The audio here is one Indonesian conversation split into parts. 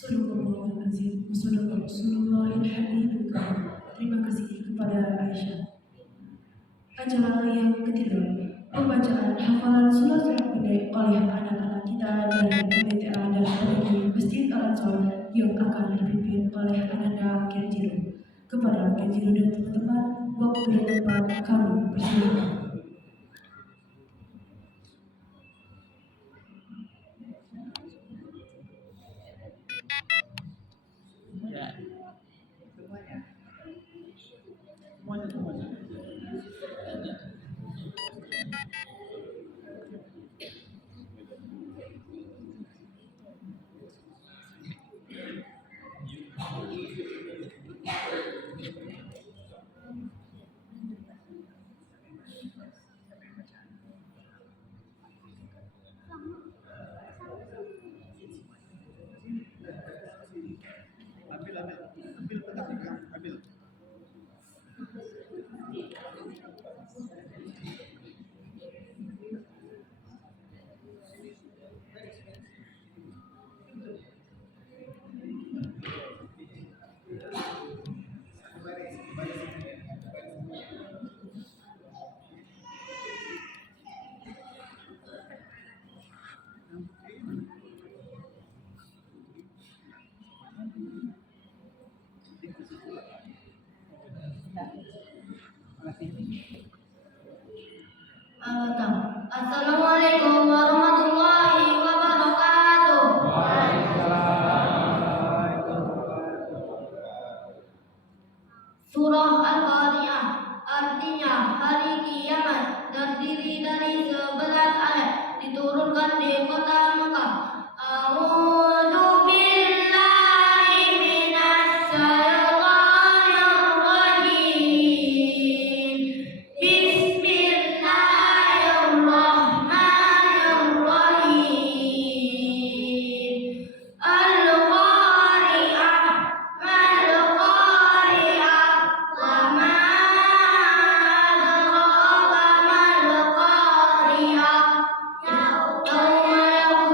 Astagfirullahaladzim. Rasulullah. Terima kasih kepada Aisyah. Acara yang ketiga, pembacaan hafalan surat-surat pendek oleh anak-anak kita dari MBTA dan dari Masjid Al-Aqsa yang akan dipimpin oleh Ananda Kenjiro. Kepada Kenjiro dan teman-teman, waktu dan tempat kami persilakan. Semuanya. Assalamualaikum warahmatullahi wabarakatuh. Surah Al-Qari'ah artinya hari kiamat, terdiri dari 11 ayat, diturunkan di kota Mekah. A'udzu billahi minasy syaithanir rajim. Bismillahirrahmanirrahim. Al-Qari'ah, mal-Qari'ah, wa ma adraka mal-Qari'ah. Yauma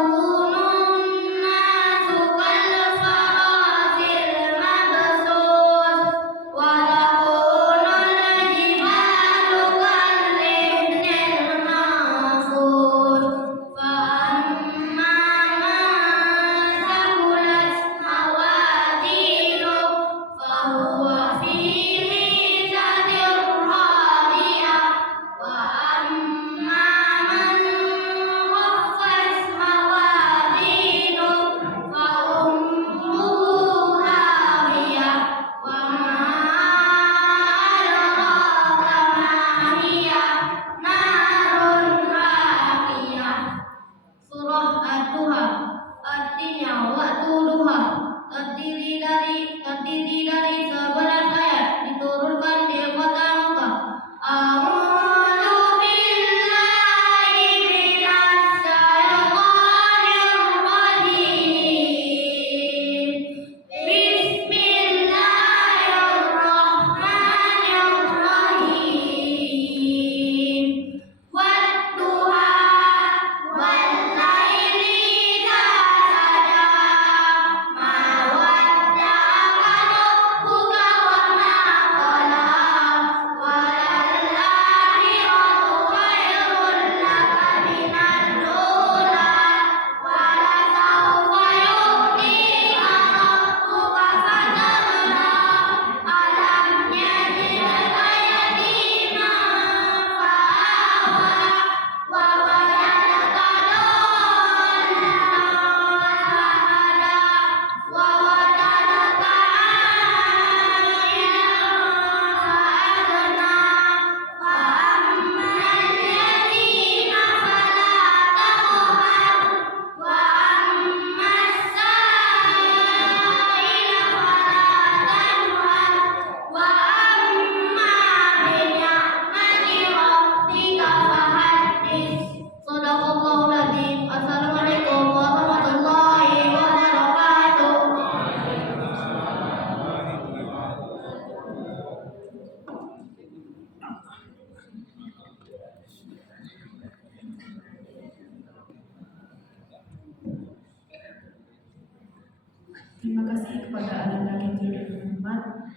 Terima kasih kepada Ananda Kenzo dan teman-teman.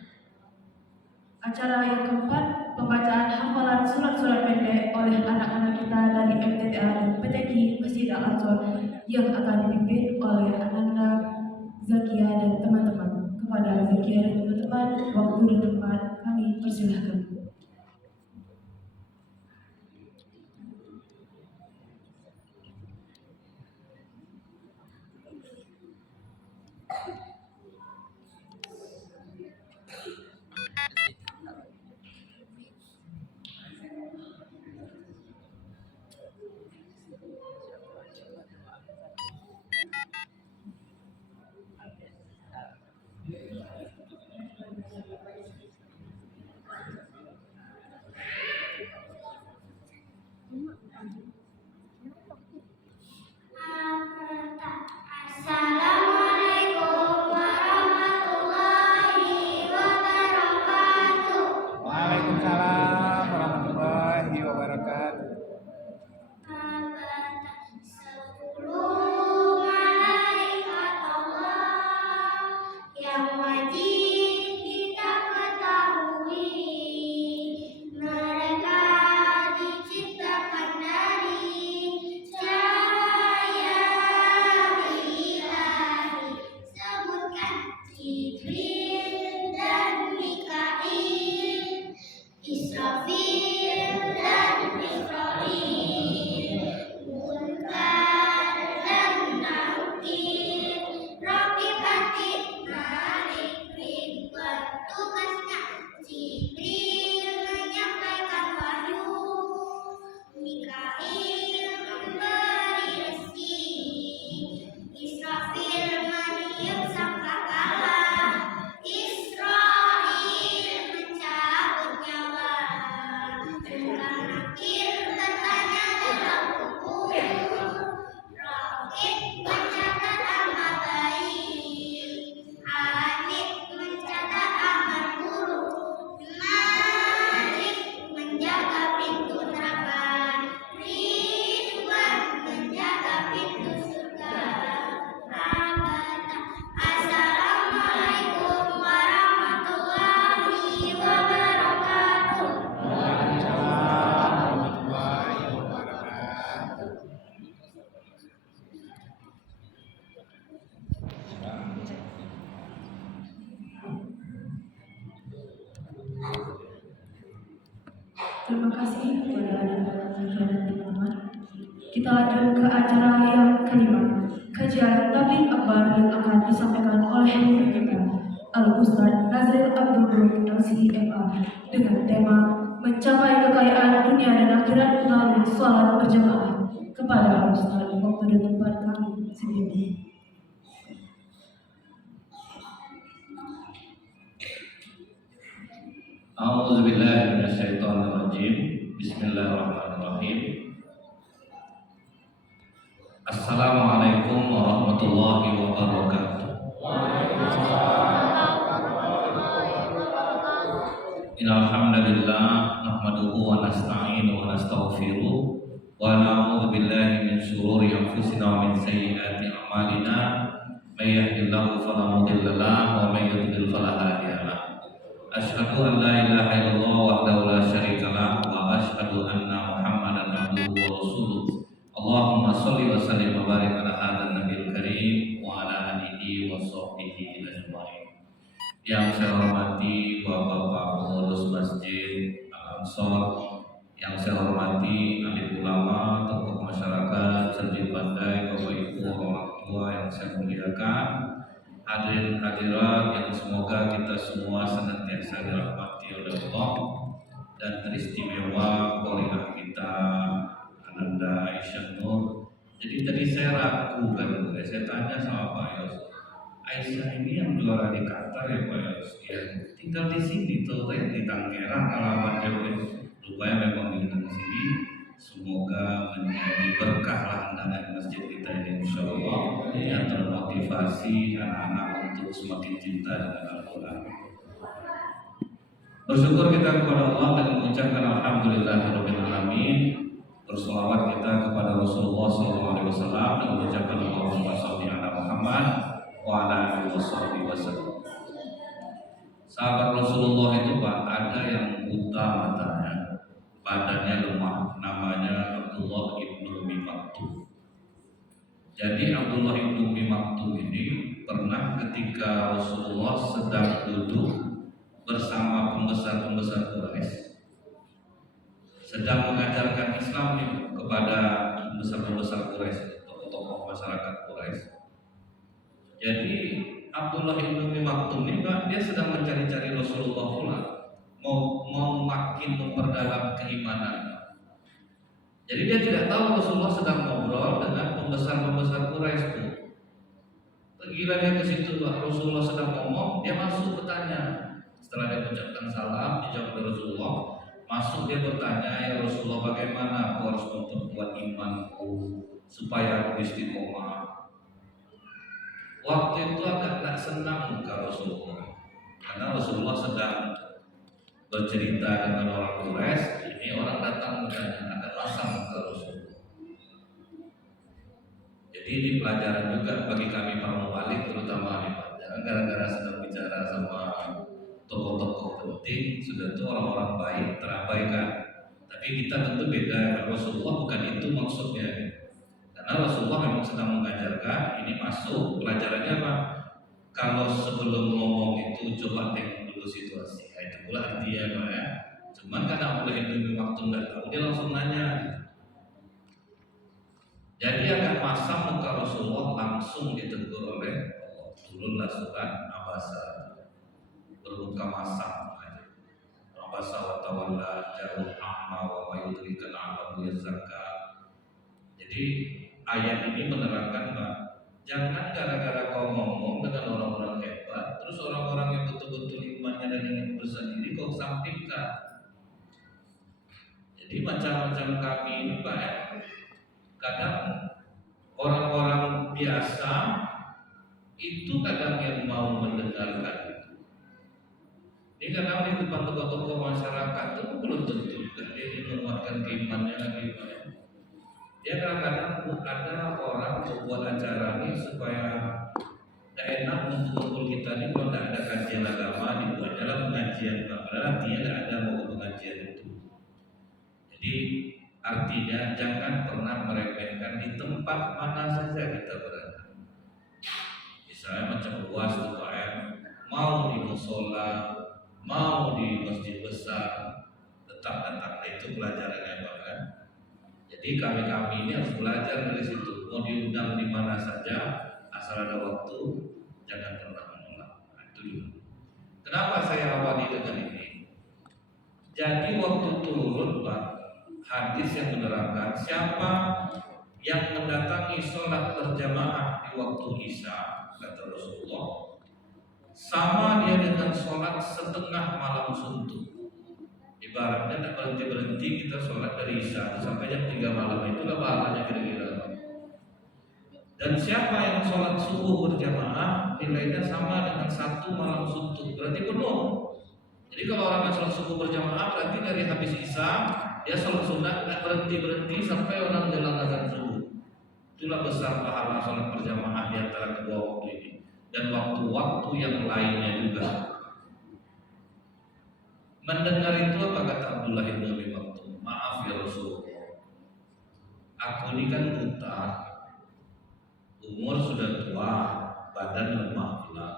Acara yang keempat, pembacaan hafalan surat-surat pendek oleh anak-anak kita dari MTTA dan PTQ Masjid Al-Azhar yang akan dipimpin oleh Ananda, Zakia dan teman-teman. Kepada Zakia dan teman-teman, waktu dan tempat kami persilahkan. Assalamualaikum warahmatullahi wabarakatuh. Waalaikumsalam warahmatullahi wabarakatuh. Sepuluh malaikat Allah yang wajib kita ketahui, mereka diciptakan dari cahaya ilahi. Sebutkan Jibril dan Mikail, Israfil dan Israil, Munkar dan Nakir, Rakib, Atid, Malik, Ridwan. Tugasnya Jibril menyampaikan wahyu, Mikail memberi rezeki, Israfil meniup sangkakala, Israil mencabut nyawa, Munkar Nakir bertanya dalam kubur, Rakib mencatat amal baik, Atid mencatat amal buruk, Malik menjaga pintu neraka, Ridwan menjaga pintu surga. Assalamualaikum warahmatullahi wabarakatuh. Waalaikumsalam warahmatullahi wabarakatuh. Terima kasih kepada Ananda, Zakia dan teman-teman. Kita lanjut ke acara yang kelima, kajian tabligh akbar yang akan disampaikan oleh guru kita, Al-Ustaz Nazril Abdul Rum LCMA, dengan tema mencapai kekayaan dunia dan akhirat melalui sholat berjamaah. Kepada Al-Ustaz, waktu dan tempat kami sendiri. A'udzubillahi minasyaitonirrajim. Bismillahirrahmanirrahim. Assalamualaikum warahmatullahi wabarakatuh. Innal hamdalillah nahmaduhu wa nasta'inu wa nastaghfiruh wa na'udzu billahi min shururi anfusina wa min sayyiati a'malina. May yahdihillahu fala mudilla lahu wa may yudlil fala hadiya lahu. Asyhadu an la ilaha illallah wahdahu la syarika lah wa asyhadu anna Muhammadan abduhu wa rasuluh. Allahumma shalli wa sallim wa barik ala hadzal nabiyil karim wa ala alihi wa sahbihi ajmain. Yang saya hormati Bapak-bapak pengurus Masjid Al-Ansor, yang saya hormati alim ulama, tokoh masyarakat, cerdik pandai, Bapak Ibu, orang tua yang saya muliakan, hadirin hadirat yang semoga kita semua senantiasa dirahmati oleh Allah, dan teristimewa kuliah kita Ananda Aisyah Nur. Jadi tadi saya ragu kan, saya tanya sama Pak Yos, Aisyah ini yang juara di Qatar ya Pak Yos, ya tinggal di sini tuh, di Tangerang alamatnya, rupanya memang di sini. Semoga menjadi berkah lah anak masjid kita ini, insya Allah, yang termotivasi anak-anak untuk semakin cinta dengan Al-Quran. Bersyukur kita kepada Allah dan mengucapkan alhamdulillahirabbil alamin. Berselawat kita kepada Rasulullah SAW dengan mengucapkan Allahumma sholli ala Muhammad wa ala alihi wasallam. Sahabat Rasulullah itu Pak, ada yang buta matanya, badannya lemah, namanya Abdullah ibnu Umi Maktum. Jadi Abdullah ibnu Umi Maktum ini pernah ketika Rasulullah sedang duduk bersama pembesar-pembesar Quraisy, sedang mengajarkan Islam nih kepada pembesar-pembesar Quraisy, tokoh-tokoh masyarakat Quraisy. Jadi Abdullah ibnu Umi Maktum ini Pak, dia sedang mencari-cari Rasulullah pula, mau makin memperdalam keimanan. Jadi dia tidak tahu Rasulullah sedang ngobrol dengan pembesar-pembesar Quraisy itu. Gila dia ke situ Pak, Rasulullah sedang ngomong, dia masuk bertanya. Setelah dia mengucapkan salam, dijawab oleh Rasulullah, masuk dia bertanya, ya Rasulullah bagaimana aku harus memperkuat imanku supaya aku istiqomah. Waktu itu agak tak senang muka Rasulullah, karena Rasulullah sedang bercerita dengan orang Quraisy. Ini orang datang bertanya, agak masam muka Rasulullah. Jadi ini pelajaran juga bagi kami para mubalik, terutama nih Pak. Jangan gara-gara sedang bicara sama tokoh-tokoh penting, sudah itu orang-orang baik terabaikan. Tapi kita tentu beda. Rasulullah bukan itu maksudnya. Karena Rasulullah memang sedang mengajarkan, ini masuk pelajarannya apa? Kalau sebelum ngomong itu coba tengok dulu situasi. Nah, itu pula artinya Pak ya. Cuman karena boleh itu waktu nggak tahu, dia langsung nanya. Jadi akan masam muka Rasulullah, langsung ditegur oleh Allah. Turunlah surat Abasa, bermuka masam. Abasa wa tawalla jauh amma wa mayudrika na'amu yazakka. Jadi ayat ini menerangkan Pak, jangan gara-gara kau ngomong dengan orang-orang hebat, terus orang-orang yang betul-betul imannya dan ingin bersendiri kau sampingkan. Jadi macam-macam kami ini Pak ya, kadang orang-orang biasa itu kadang yang mau mendengarkan itu. Ini kadang di depan tokoh-tokoh masyarakat itu belum tentu juga dia menguatkan keimannya lagi Pak ya. Dia kadang-kadang ada orang membuat acara ini supaya tidak enak mengumpul kita ini kalau tidak ada kajian agama, dibuat dalam pengajian Pak. Padahal artinya tidak ada mau pengajian itu. Jadi artinya jangan pernah meremehkan di tempat mana saja kita berada. Misalnya macam luas itu Pak ya, mau di musola, mau di masjid besar, tetap datang. Itu pelajarannya Pak kan. Jadi kami ini harus belajar dari situ. Mau diundang di mana saja, asal ada waktu, jangan pernah menolak. Nah, itu dulu. Kenapa saya awali dengan ini? Jadi waktu turun Pak, hadis yang menerangkan siapa yang mendatangi sholat berjamaah di waktu Isya, kata Rasulullah, sama dia dengan sholat setengah malam suntuk. Ibaratnya tidak berhenti kita sholat dari Isya sampai jam 3 malam, itulah pahalanya kira-kira. Dan siapa yang sholat subuh berjamaah nilainya sama dengan 1 malam suntuk, berarti penuh. Jadi kalau orang yang sholat subuh berjamaah berarti dari habis Isya dia sholat sunat tidak berhenti sampai orang jalan azan subuh. Itulah besar pahala sholat berjamaah di antara kedua waktu ini dan waktu-waktu yang lainnya juga. Mendengar itu apa kata Abdullah bin Umi Maktum? Maaf ya Rasulullah, aku ini kan buta, umur sudah tua, badan lemah pula.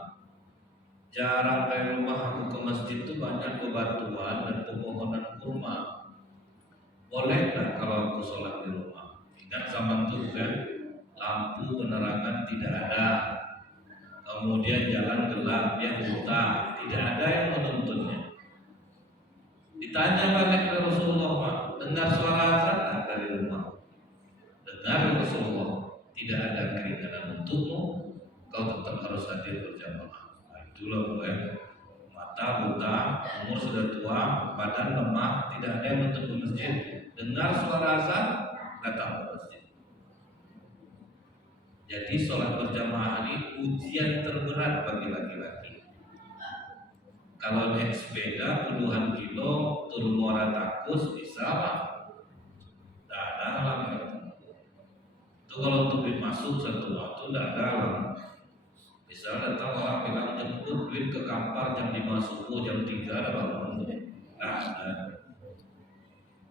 Jarak dari rumah aku ke masjid itu banyak bebatuan dan pepohonan kurma. Boleh nggak kalau aku sholat di rumah? Ingat zaman itu kan, lampu penerangan tidak ada, kemudian jalan gelap, dia buta, tidak ada yang menuntunnya. Ditanya balik ke Rasulullah, Pak, dengar suara azan dari rumah? Dengar Rasulullah, tidak ada keringanan untukmu, kau tetap harus hadir berjamaah. Nah, itulah gue, mata buta, umur sudah tua, badan lemah, tidak ada yang untuk ke masjid. Dengar suara azan, datang ke masjid. Jadi sholat berjamaah ini ujian terberat bagi laki-laki. Kalau naik sepeda puluhan kilo turun Muara Takus bisa Pak, tidak ada halangan. Itu kalau untuk masuk satu waktu tidak ada halangan. Misalnya datang orang bilang jemput duit ke Kampar jam 5 subuh, jam 3 ada bangun. Nah.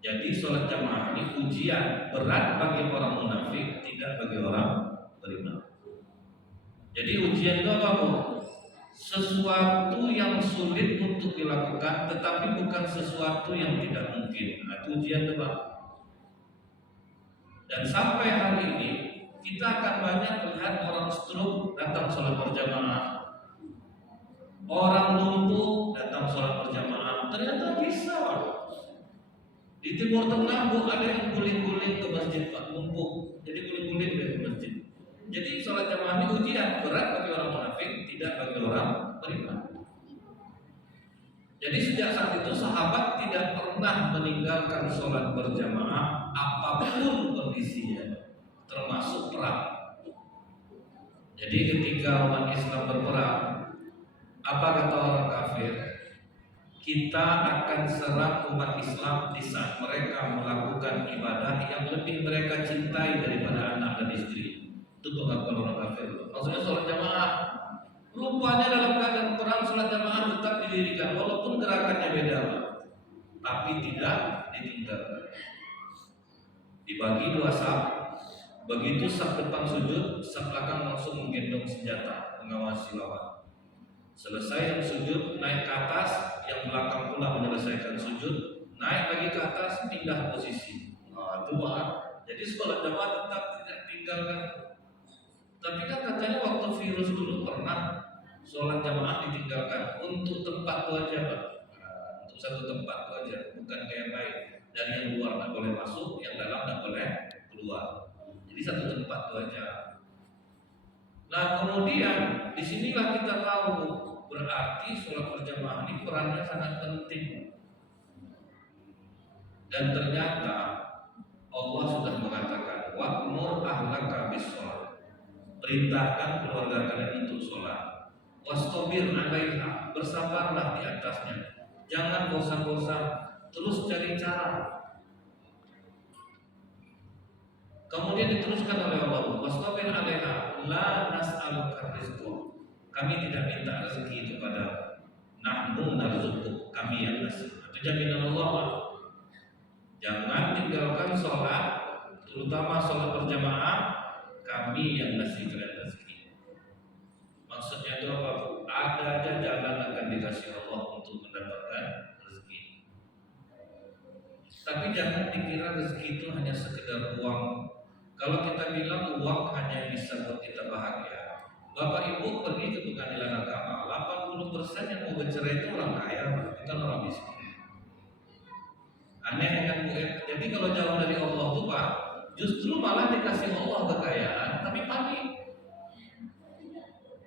Jadi sholat jamaah ini ujian berat bagi orang munafik, tidak bagi orang beriman. Jadi ujian itu apa, Bu? Sesuatu yang sulit untuk dilakukan, tetapi bukan sesuatu yang tidak mungkin. Nah, itu ujian itu, Pak. Dan sampai hari ini kita akan banyak melihat orang stroke datang sholat berjamaah, orang lumpuh datang sholat berjamaah. Ternyata bisa, Pak. Di Timur Tengah, Bu, ada yang guling-guling ke masjid, Pak, lumpuh. Jadi guling-guling ke masjid. Jadi sholat jamaah ini ujian berat bagi orang munafik, tidak bagi orang beriman. Jadi sejak saat itu sahabat tidak pernah meninggalkan sholat berjamaah apapun kondisinya, termasuk perang. Jadi ketika umat Islam berperang, apa kata orang kafir? Kita akan serang umat Islam di saat mereka melakukan ibadah yang lebih mereka cintai daripada anak dan istri. Itu pengakuan orang kafir. Maksudnya sholat jamaah. Rupanya dalam keadaan perang sholat jamaah tetap didirikan walaupun gerakannya beda, tapi tidak ditinggalkan. Dibagi dua saf. Begitu saf depan sujud, saf belakang langsung menggendong senjata mengawasi lawan. Selesai yang sujud naik ke atas, yang belakang pula menyelesaikan sujud, naik lagi ke atas, pindah posisi. Nah, itu Pak. Jadi sholat jamaah tetap tidak tinggalkan. Tapi kan katanya waktu virus dulu pernah sholat jamaah ditinggalkan untuk tempat itu aja, Pak. Nah, untuk satu tempat itu aja, bukan kayak yang lain. Dari yang luar nggak boleh masuk, yang dalam nggak boleh keluar. Jadi satu tempat itu aja. Nah kemudian disinilah kita tahu berarti sholat berjamaah ini perannya sangat penting. Dan ternyata Allah sudah mengatakan wa'mur ahlaka bis-sholat. Perintahkan keluarga kalian untuk sholat. Wastabir 'alaiha, bersabarlah di atasnya. Jangan bosan-bosan, terus cari cara. Kemudian diteruskan oleh Allah, wastabir 'alaiha, la nas'aluka rizqa. Kami tidak minta rezeki kepada nahnu narzuquk, kami yang ngasih. Itu jaminan Allah, Pak. Jangan tinggalkan sholat, terutama sholat berjamaah, kami yang ngasih kalian rezeki. Maksudnya itu apa, Bu? Ada aja jalan akan dikasih Allah untuk mendapatkan rezeki. Tapi jangan dikira rezeki itu hanya sekedar uang. Kalau kita bilang uang hanya bisa buat kita bahagia, Bapak Ibu pergi ke pengadilan agama, 80% yang mau bercerai itu orang kaya, bukan orang miskin. Aneh kan Bu? Jadi kalau jauh dari Allah tuh Pak, justru malah dikasih Allah kekayaan, tapi panik.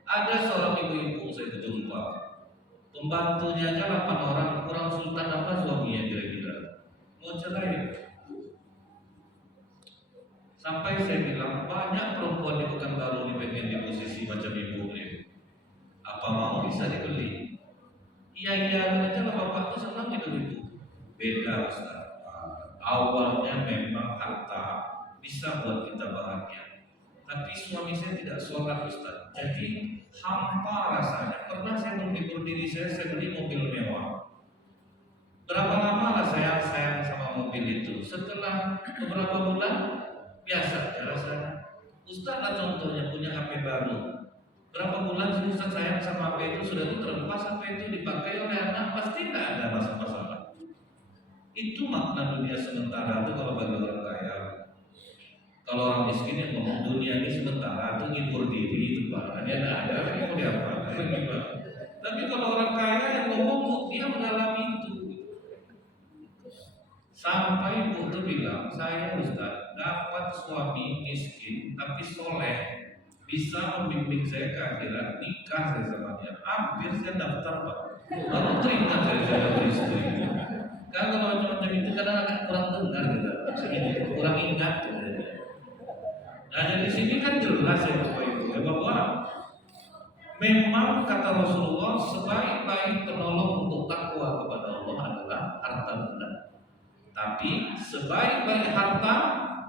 Ada seorang ibu-ibu saya berjumpa, pembantunya aja 8 orang, kurang sultan apa suaminya kira-kira, mau cerai. Sampai saya bilang banyak perempuan di Pekanbaru ini pengen di posisi macam ibu ini. Apa mau bisa dibeli? Iya aja lah bapak tuh senang itu ibu. Beda Ustaz. Awalnya memang harta bisa buat kita bahagia. Tapi suami saya tidak sholat Ustaz. Jadi hampa rasanya. Pernah saya menghibur diri saya beli mobil mewah. Berapa lama lah saya sayang sama mobil itu. Setelah beberapa bulan biasa ya rasanya. Ustaz lah contohnya punya HP baru. Berapa bulan sih Ustaz sayang sama HP itu, sudah itu terlepas HP itu dipakai oleh anak, pasti tidak ada masalah. Itu makna dunia sementara itu kalau bagi orang kaya. Kalau orang miskin yang ngomong dunia ini sementara itu ngibur diri itu Pak. Dia tidak ada lagi mau diapa. Tapi kalau orang kaya yang ngomong dia mengalami itu. Sampai ibu itu bilang, saya Ustaz dapat suami miskin tapi soleh, bisa membimbing saya ke akhirat, nikah saya sama dia. Hampir saya daftar Pak, baru teringat saya dapat istri. Kan kalau macam-macam itu kadang agak kurang dengar gitu, kurang ingat gitu. Nah jadi sini kan jelas ya Bapak Ibu ya, bahwa memang kata Rasulullah sebaik-baik penolong untuk takwa kepada Allah adalah harta benda. Tapi sebaik-baik harta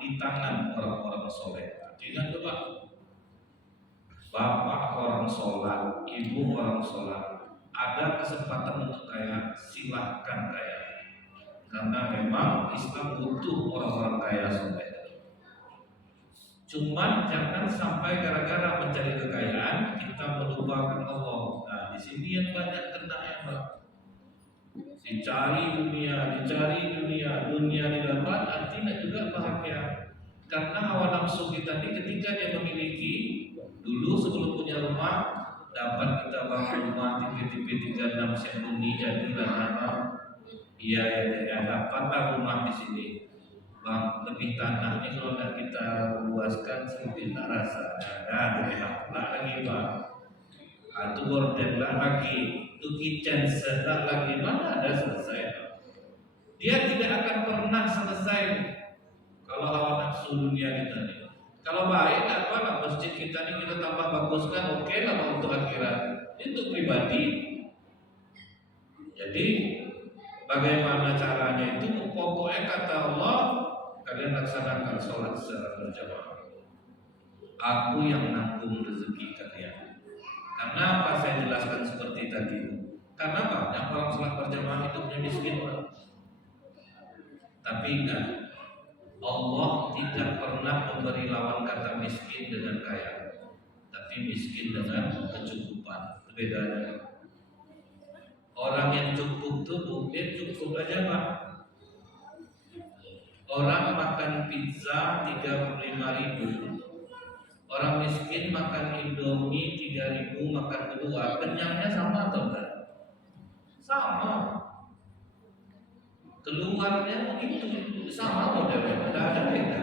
di tangan orang-orang soleh. Ingat Bapak. bapak orang sholat, ibu orang sholat, ada kesempatan untuk kaya, silahkan kaya. Karena memang Islam butuh orang-orang kaya soleh. Cuman jangan sampai gara-gara mencari kekayaan kita melupakan Allah. Nah, di sini yang banyak kena ya, Pak. Dicari dunia, dunia didapat, artinya juga bahagia. Karena hawa nafsu kita ini ketika dia memiliki, dulu sebelum punya rumah, dapat kita bangun rumah tipe-tipe 36 sembunyi, jadilah nama. Iya, ya, dapatlah rumah di sini. Bang, lebih tanah ini kalau tidak kita luaskan sempit tak rasa. Ada pihak lagi bang. Itu gorden lagi, itu kitchen set lagi, mana ada selesai? Dia tidak akan pernah selesai kalau hawa nafsu dunia kita ini. Kalau baik, apa lah masjid kita ini kita tambah baguskan, oke lah untuk akhirat. Itu pribadi. Jadi bagaimana caranya itu? Pokoknya kata Allah, kalian laksanakan sholat secara berjamaah. Aku yang nanggung rezeki kalian. Karena apa saya jelaskan seperti tadi? Karena banyak orang sholat berjamaah hidupnya miskin, Pak. Tapi ingat, Allah tidak pernah memberi lawan kata miskin dengan kaya, tapi miskin dengan kecukupan. Bedanya. Orang yang cukup tuh mungkin cukup aja, Pak. Orang makan pizza 35.000, orang miskin makan Indomie 3.000, makan kedua, kenyangnya sama atau enggak? Sama. Keluarnya begitu, sama modelnya, tidak ada beda.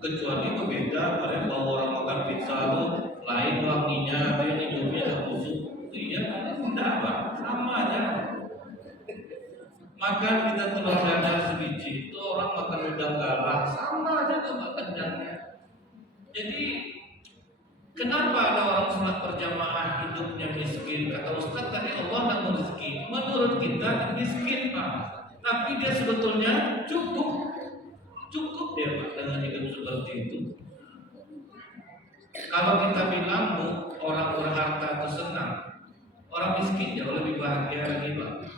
Kecuali berbeda, pada bahwa orang makan pizza itu lain wanginya, ada yang Indomie ada busuk. Iya, tidak Pak, sama aja. Makan kita telur dadar sebiji, itu orang makan udang galah, sama aja tuh kenyangnya. Jadi kenapa ada orang sholat berjamaah hidupnya miskin? Kata Ustaz tadi Allah nanggung rezeki. Menurut kita miskin Pak, tapi dia sebetulnya cukup dia Pak dengan hidup seperti itu. Kalau kita bilang Bu, orang berharta itu senang, orang miskin jauh lebih bahagia lagi Pak.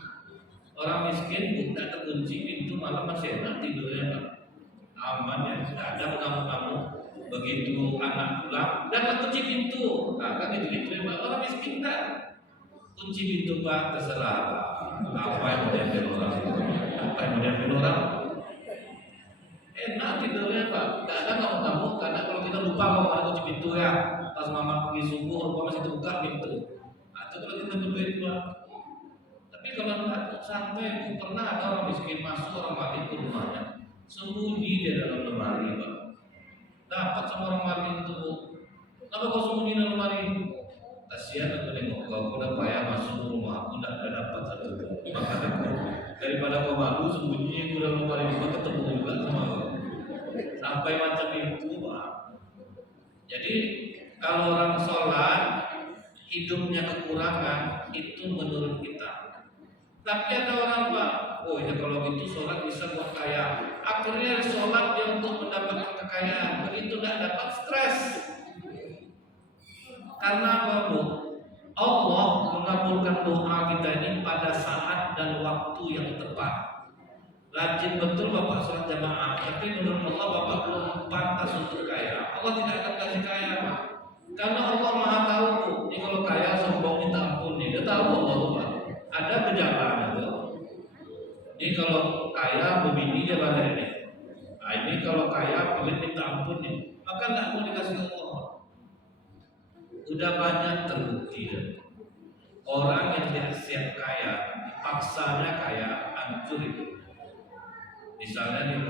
Orang miskin bukan terkunci pintu malam masih enak tidurnya Pak. Aman ya, tidak ada pengamuk-ngamuk. Begitu anak pulang, dapat kunci pintu. Nah kan itu Pak. Orang miskin kan kunci pintu Pak, terserah apa yang mau diambil orang. Apa yang mau diambil orang? Enak tidurnya Pak. Tidak ada ngamuk-ngamuk karena kalau kita lupa mau ada kunci pintu ya, pas mama pergi subuh, rumah masih terbuka pintu. Nah, itu kalau kita berduit Pak. Tapi kalau enggak sampai pernah ada orang miskin masuk orang mati ke rumahnya, sembunyi dia dalam lemari Pak. Dapat sama orang mati itu, kenapa kau sembunyi dalam lemari? Kasihan aku nengok kau udah payah masuk rumah aku tidak ada dapat satu. Makanya daripada kau malu sembunyi aku dalam lemari itu ketemu juga sama kau. Sampai macam itu Pak. Jadi kalau orang sholat hidupnya kekurangan itu menurut kita. Tapi ada orang Pak, oh ya kalau gitu sholat bisa buat kaya. Akhirnya sholat dia untuk mendapatkan kekayaan, begitu tidak dapat stres. Karena apa Bu? Allah mengabulkan doa kita ini pada saat dan waktu yang tepat. Rajin betul Bapak sholat jamaah, tapi menurut Allah Bapak belum pantas untuk kaya. Allah tidak akan kasih kaya Pak. Karena Allah Maha tahu Bu, ini kalau kaya sombong minta ampun nih, dia tahu Allah Pak. Ada gejalanya tuh. Ini kalau kaya begini dia balik nih. Nah ini kalau kaya pelit minta ampun nih, maka tidak mau dikasih Allah. Udah banyak terbukti dan orang yang tidak siap kaya, paksanya kaya, hancur itu. Misalnya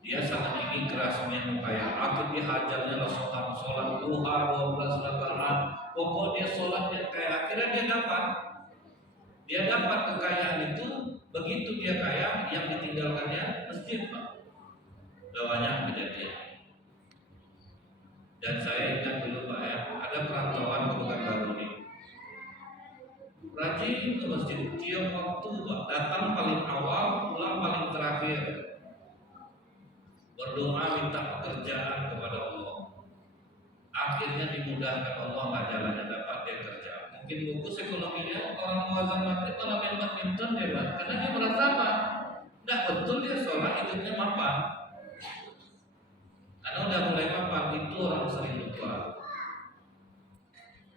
dia sangat ingin kerasnya mau kaya, akhirnya dia hajarnya langsung sholat duha 12 rakaat. Pokok dia sholatnya kaya, akhirnya dia dapat kekayaan itu. Begitu dia kaya, yang ditinggalkannya masjid Pak. Udah banyak kejadian. Dan saya ingat dulu Pak ya, ada perantauan ke Pekanbaru ini. Rajin ke masjid tiap waktu Pak, datang paling awal, pulang paling terakhir. Berdoa minta pekerjaan kepada Allah. Akhirnya akhirnya dimudahkan Allah jalannya dapat dia kerja. Mungkin bagus ekonominya, orang muazzam maghrib malah main badminton dia Pak. Karena dia merasa apa? Tidak betul dia sholat hidupnya mapan. Karena udah mulai mapan itu orang sering lupa.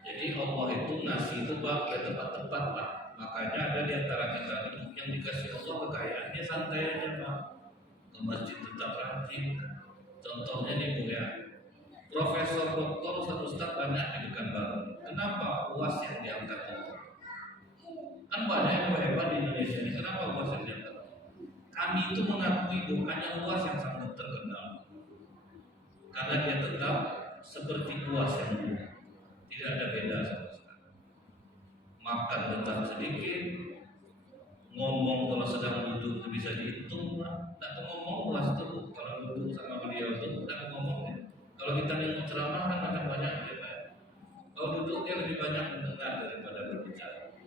Jadi Allah itu ngasih itu Pak ke tempat-tempat Pak. Makanya ada di antara kita yang dikasih Allah kekayaan dia santai aja Pak. Ke masjid tetap rajin. Contohnya nih Bu ya. Profesor Doktor Ustaz banyak di Pekanbaru. Kenapa UAS yang diangkat Allah? Kan banyak yang hebat di Indonesia ini. Kenapa UAS yang diangkat? Kami itu mengakui bukannya UAS yang sangat terkenal. Karena dia tetap seperti UAS yang dulu. Tidak ada beda sama sekali. Makan tetap sedikit. Ngomong kalau sedang duduk itu bisa dihitung. Tidak ngomong UAS itu. Kalau duduk sama beliau itu tidak ngomong. Kalau kita yang ceramah kan ada banyak ya Pak. Kalau duduk dia lebih banyak mendengar daripada berbicara.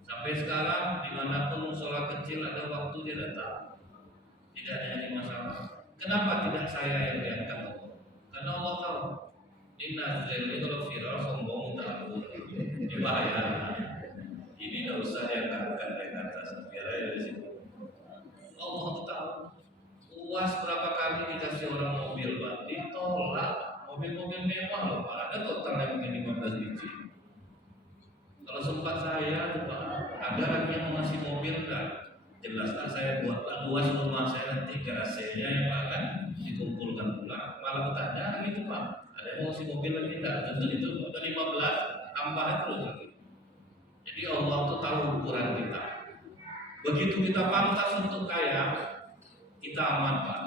Sampai sekarang dimanapun sholat kecil ada waktu dia datang. Tidak ada masalah. Kenapa tidak saya yang diangkat Allah? Karena Allah tahu. Ini Nazir ini kalau viral sombong minta ampun. Ini bahaya. Ini tidak usah diangkat dari atas. Biar aja di situ. Allah tahu. UAS berapa kali dikasih orang mobil Pak, ditolak. Mobil-mobil mewah loh Pak, ada totalnya mungkin 15 biji. Kalau sempat saya tuh Pak, ada lagi yang mau ngasih mobil kan, jelas lah saya buatlah UAS rumah saya nanti garasinya ya Pak kan, dikumpulkan pula. Malah bertanya gitu Pak, ada yang mau ngasih mobil lagi enggak? Tentu itu ada 15, tambah terus lagi. Jadi Allah tuh tahu ukuran kita. Begitu kita pantas untuk kaya, kita aman Pak,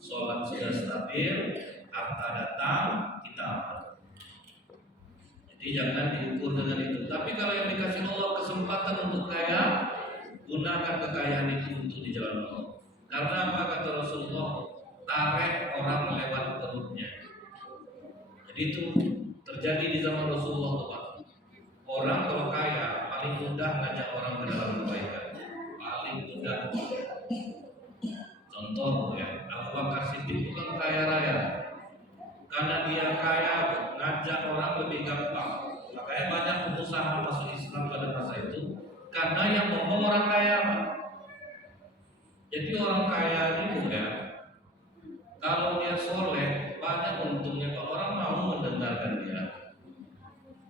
sholat sudah stabil, harta datang, kita aman. Jadi jangan diukur dengan itu. Tapi kalau yang dikasih Allah kesempatan untuk kaya, gunakan kekayaan itu untuk di jalan Allah. Karena apa kata Rasulullah? Tarik orang lewat perutnya. Jadi itu terjadi di zaman Rasulullah tuh Pak. Orang kalau kaya paling mudah ngajak orang ke dalam kebaikan. Paling mudah. Contoh ya, Abu Bakar Siddiq itu kan kaya raya. Karena dia kaya, ngajak orang lebih gampang. Makanya banyak pengusaha masuk Islam pada masa itu. Karena yang ngomong orang kaya Pak. Jadi orang kaya ini ya, kalau dia soleh, banyak untungnya Pak. Orang mau mendengarkan dia.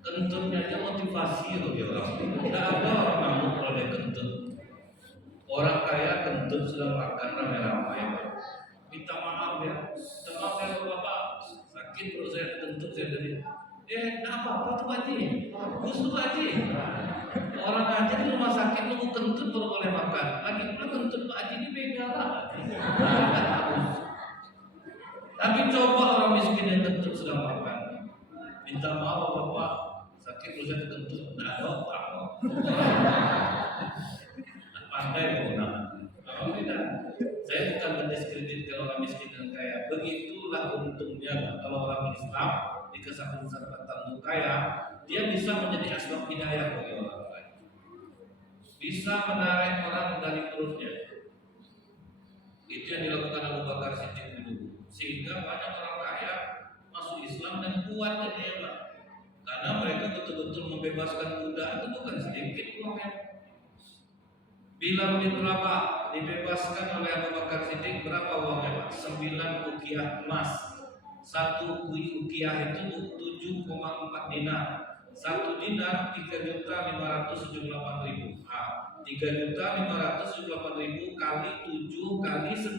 Kentutnya aja motivasi loh dia orang. Tidak ada orang ngamuk kalau dia kentut. Orang kaya kentut sudah makan ramai-ramai Pak. Minta maaf ya. Minta maaf ya Bapak. Sakit perut saya kentut saya tadi. Apa tuh Pak Haji? Bagus tuh Pak Haji. Orang Haji di rumah sakit nunggu kentut baru boleh makan. Lagi pula kentut Pak Haji ini beda lah. Tapi coba orang miskin yang kentut sudah makan. Minta maaf Bapak. Sakit perut saya kentut. Tidak ada otak. Pandai menggunakan. Apa beda? Saya bukan mendiskreditkan orang miskin dan kaya. Begitulah untungnya kalau orang Islam di kesempatan untuk kaya, dia bisa menjadi asbab hidayah bagi orang lain. Bisa menarik orang dari perutnya. Itu yang dilakukan Abu Bakar Siddiq dulu. Sehingga banyak orang kaya masuk Islam dan kuat dia Pak. Karena mereka betul-betul membebaskan budak itu bukan sedikit uangnya. Bilal bin Rabah dibebaskan oleh Abu Bakar Siddiq, berapa uangnya Pak? 9 ukiah emas. 1 ukiah itu 7,4 dinar. 1 dinar 3.578.000. 3.578.000 kali 7 kali 9.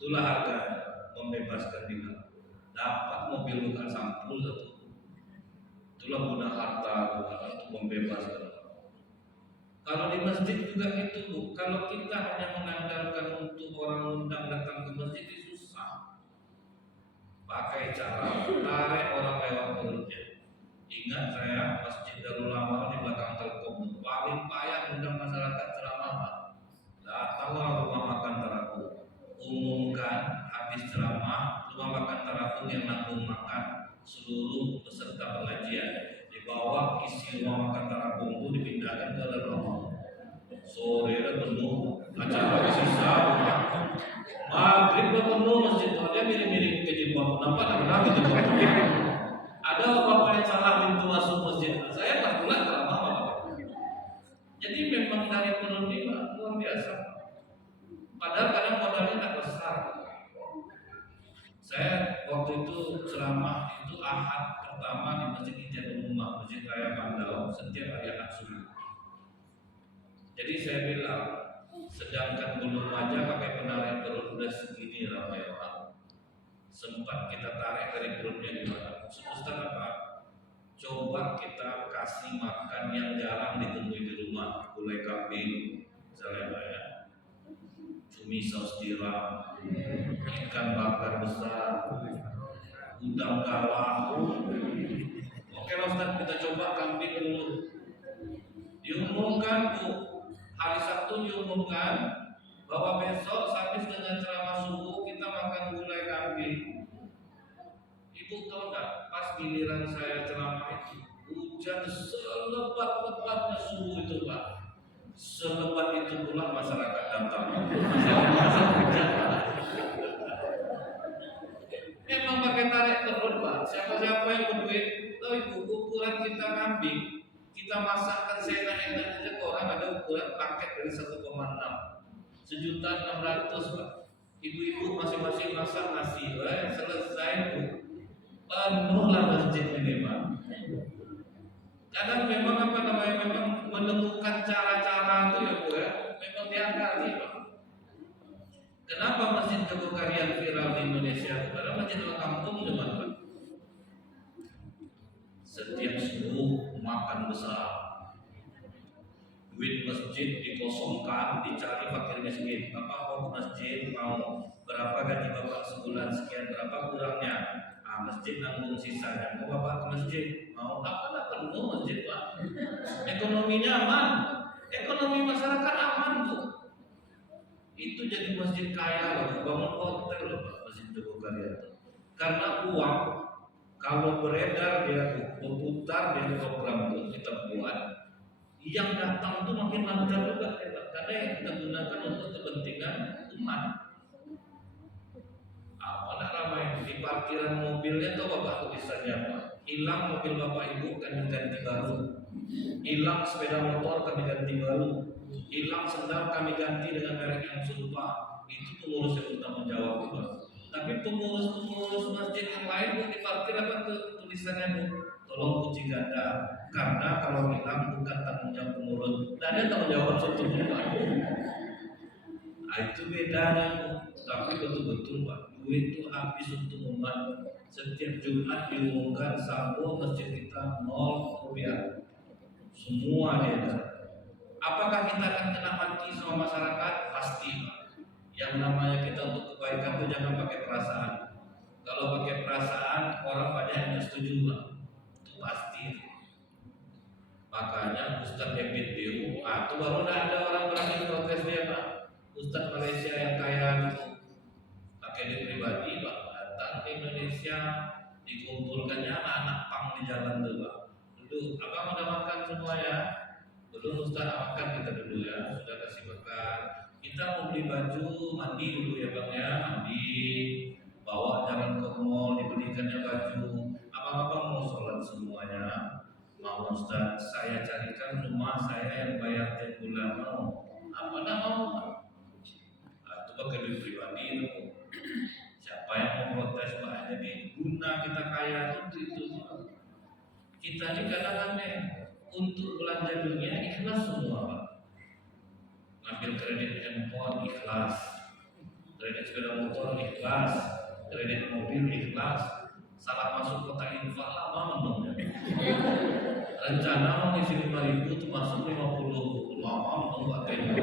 Itulah harga membebaskan Bilal. Dapat mobil bukan sampul satu. Itulah guna harta untuk membebaskan. Kalau di masjid juga gitu Bu. Kalau kita hanya mengandalkan untuk orang undang datang ke masjid itu susah. Pakai cara tarik orang lewat perutnya. Ingat saya Masjid Darul Amal di belakang Telkom paling payah undang masyarakat ceramah Pak. Datang orang rumah makan terapung. Umumkan habis ceramah rumah makan terapung yang nanggung makan seluruh peserta pengajian. Dibawa isi rumah makan terapung itu dipindahkan ke dalam sore penuh acara sisa maghrib penuh masjid dia miring-miring ke jilbab nampak lagi tuh waktu itu ceramah itu Ahad pertama di Masjid Ijen Umumah, Masjid Raya Pandau, setiap hari Ahad subuh. Jadi saya bilang, sedangkan belum aja pakai penarik perut udah segini ramai orang. Sempat kita tarik dari perutnya gimana? Ustaz apa? Coba kita kasih makan yang jarang ditemui di rumah, gulai kambing, misalnya ya, cumi saus tiram, ikan bakar besar, udang galang. Oke Ustaz, kita coba kambing dulu. Diumumkan Bu, hari Sabtu diumumkan bahwa besok habis dengan ceramah subuh kita makan gulai kambing. Ibu tahu nggak? Pas giliran saya ceramah itu hujan selebat-lebatnya subuh itu Pak. Selebat itu pula masyarakat datang. Memang pakai tarik terus Pak. Siapa-siapa yang berduit, tahu ibu ukuran kita kambing, kita masakkan seenak-enak aja ke orang ada ukuran paket dari 1,6. 1.600.000 Pak. Ibu-ibu masing-masing masak nasi, selesai Bu. Penuhlah masjid ini Pak. Kadang memang memang menemukan cara-cara itu ya Bu ya, memang diakali Pak. Kenapa Masjid Jogokarian viral di Indonesia? Karena masjid kampung cuma Pak. Setiap subuh makan besar. Duit masjid dikosongkan, dicari fakir miskin. Bapak mau ke masjid, mau berapa gaji bapak sebulan sekian, berapa kurangnya? Masjid nanggung sisanya. Mau bapak ke masjid, mau apa? Nak penuh masjid Pak. Ekonominya aman, ekonomi masyarakat aman tuh. Itu jadi masjid kaya loh, bangun hotel loh Pak, Masjid Jogokarian. Karena uang kalau beredar dia berputar dia program itu kita buat. Yang datang tuh makin lancar juga ya Pak, karena yang kita gunakan untuk kepentingan umat. Apa nak ramai di parkiran mobilnya tuh Bapak tulisannya apa? Hilang mobil Bapak Ibu kan diganti baru. Hilang sepeda motor kami ganti baru. Hilang sendal kami ganti dengan merek yang serupa. Itu pengurus yang bertanggung jawab Pak. Tapi pengurus-pengurus masjid yang lain Bu di parkir apa tuh tulisannya Bu? Tolong kunci ganda. Karena kalau hilang bukan tanggung jawab pengurus, dan ada tanggung jawab satu Pak. Nah, itu bedanya Bu. Tapi betul-betul Pak, duit itu habis untuk umat. Setiap Jumat diumumkan saldo masjid kita 0 rupiah. Semua dia. Apakah kita akan kena mati sama masyarakat? Pasti Pak. Yang namanya kita untuk kebaikan itu jangan pakai perasaan. Kalau pakai perasaan orang banyak yang setuju Pak. Itu pasti. Makanya Ustadz David Biru, itu baru ada orang berani protes dia Pak. Ustadz Malaysia yang kaya itu pakai duit pribadi Pak, datang ke Indonesia, dikumpulkannya anak-anak pang di jalan tuh Pak. Duduk, abang udah makan semua ya? Belum Ustadz, makan kita dulu ya, sudah kasih makan. Kita mau beli baju, mandi dulu ya Bang ya, mandi. Bawa jalan ke mall, dibelikannya baju. Abang-abang mau sholat semuanya? Mau Ustaz, saya carikan rumah saya yang bayar tiap bulan mau. Apa nak mau? Itu pakai duit pribadi itu. Siapa yang mau protes Pak? Jadi guna kita kaya itu. Kita ini kadang-kadang untuk belanja dunia ikhlas semua Pak. Ngambil kredit handphone ikhlas, kredit sepeda motor ikhlas, kredit mobil ikhlas. Salah masuk kota infak lama menungnya. Rencana mau ngisi 5.000 itu masuk 50 lama menunggu ATM.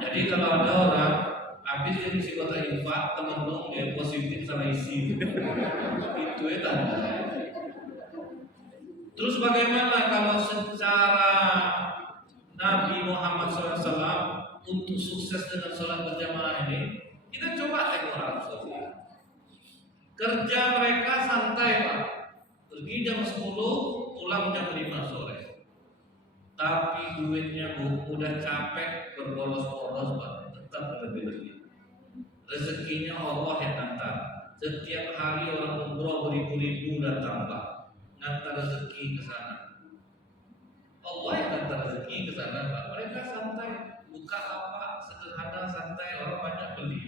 Jadi kalau ada orang habis dia ngisi kota infak temen-temen dia positif salah isi. Itu ya tanda. Terus bagaimana kalau secara Nabi Muhammad SAW untuk sukses dengan sholat berjamaah ini? Kita coba tengok Arab Saudi. Kerja mereka santai Pak. Pergi jam 10, pulang jam 5 sore. Tapi duitnya Bu, udah capek berbolos-bolos Pak, tetap lebih-lebih. Rezekinya Allah yang hantar. Setiap hari orang umroh beribu-ribu datang Pak, ngantar rezeki ke sana. Allah yang ngantar rezeki ke sana Pak. Mereka santai, buka apa sederhana santai, orang banyak beli.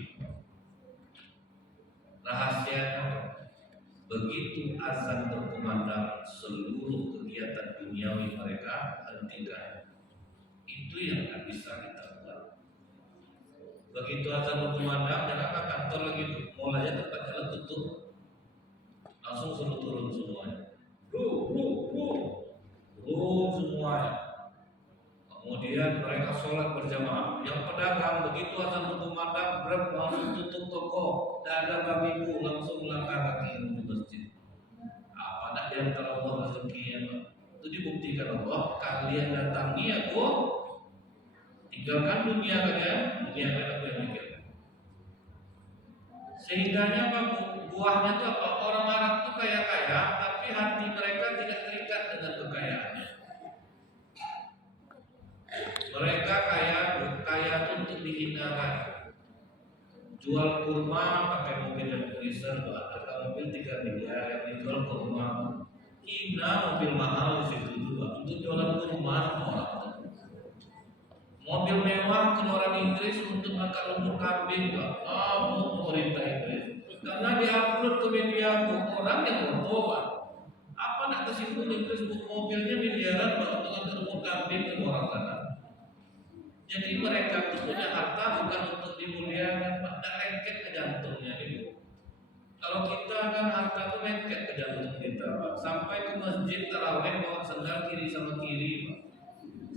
Rahasianya apa? Begitu azan berkumandang, seluruh kegiatan duniawi mereka hentikan. Itu yang nggak bisa kita buat. Begitu azan berkumandang, jangan ke kantor lagi, mall aja tempat jalan tutup, langsung suruh turun semuanya. Turun semuanya. Kemudian mereka sholat berjamaah. Yang pedagang begitu azan berkumandang, langsung tutup toko. Tidak ada babi bu, langsung melangkah kaki menuju masjid. Apa nak di antara Allah rezekinya? Itu dibuktikan Allah. Kalian datangi aku, tinggalkan dunia kalian, dunia kalian aku yang mikir. Sehingganya apa? Buahnya itu apa? Orang Arab itu kaya-kaya, tapi hati mereka tidak terikat dengan kekayaannya. Mereka kaya itu untuk dihinakan. Jual kurma pakai mobil yang freezer, harga mobil 3 miliar, yang dijual kurma. Hina mobil mahal di situ juga untuk jualan kurma sama orang itu. Mobil mewah keluaran Inggris untuk makan lumpur kambing, Pak. Pemerintah Inggris. Karena diupload ke media orang yang bertobat. Apa nak tersinggung Inggris mobilnya miliaran Pak untuk makan lumpur kambing ke orang sana. Jadi mereka itu punya harta bukan untuk dimuliakan, Pak. Tak lengket ke jantungnya Ibu. Kalau kita kan harta itu lengket ke jantung kita, Pak. Sampai ke masjid tarawih bawa sandal kiri sama kiri, Pak.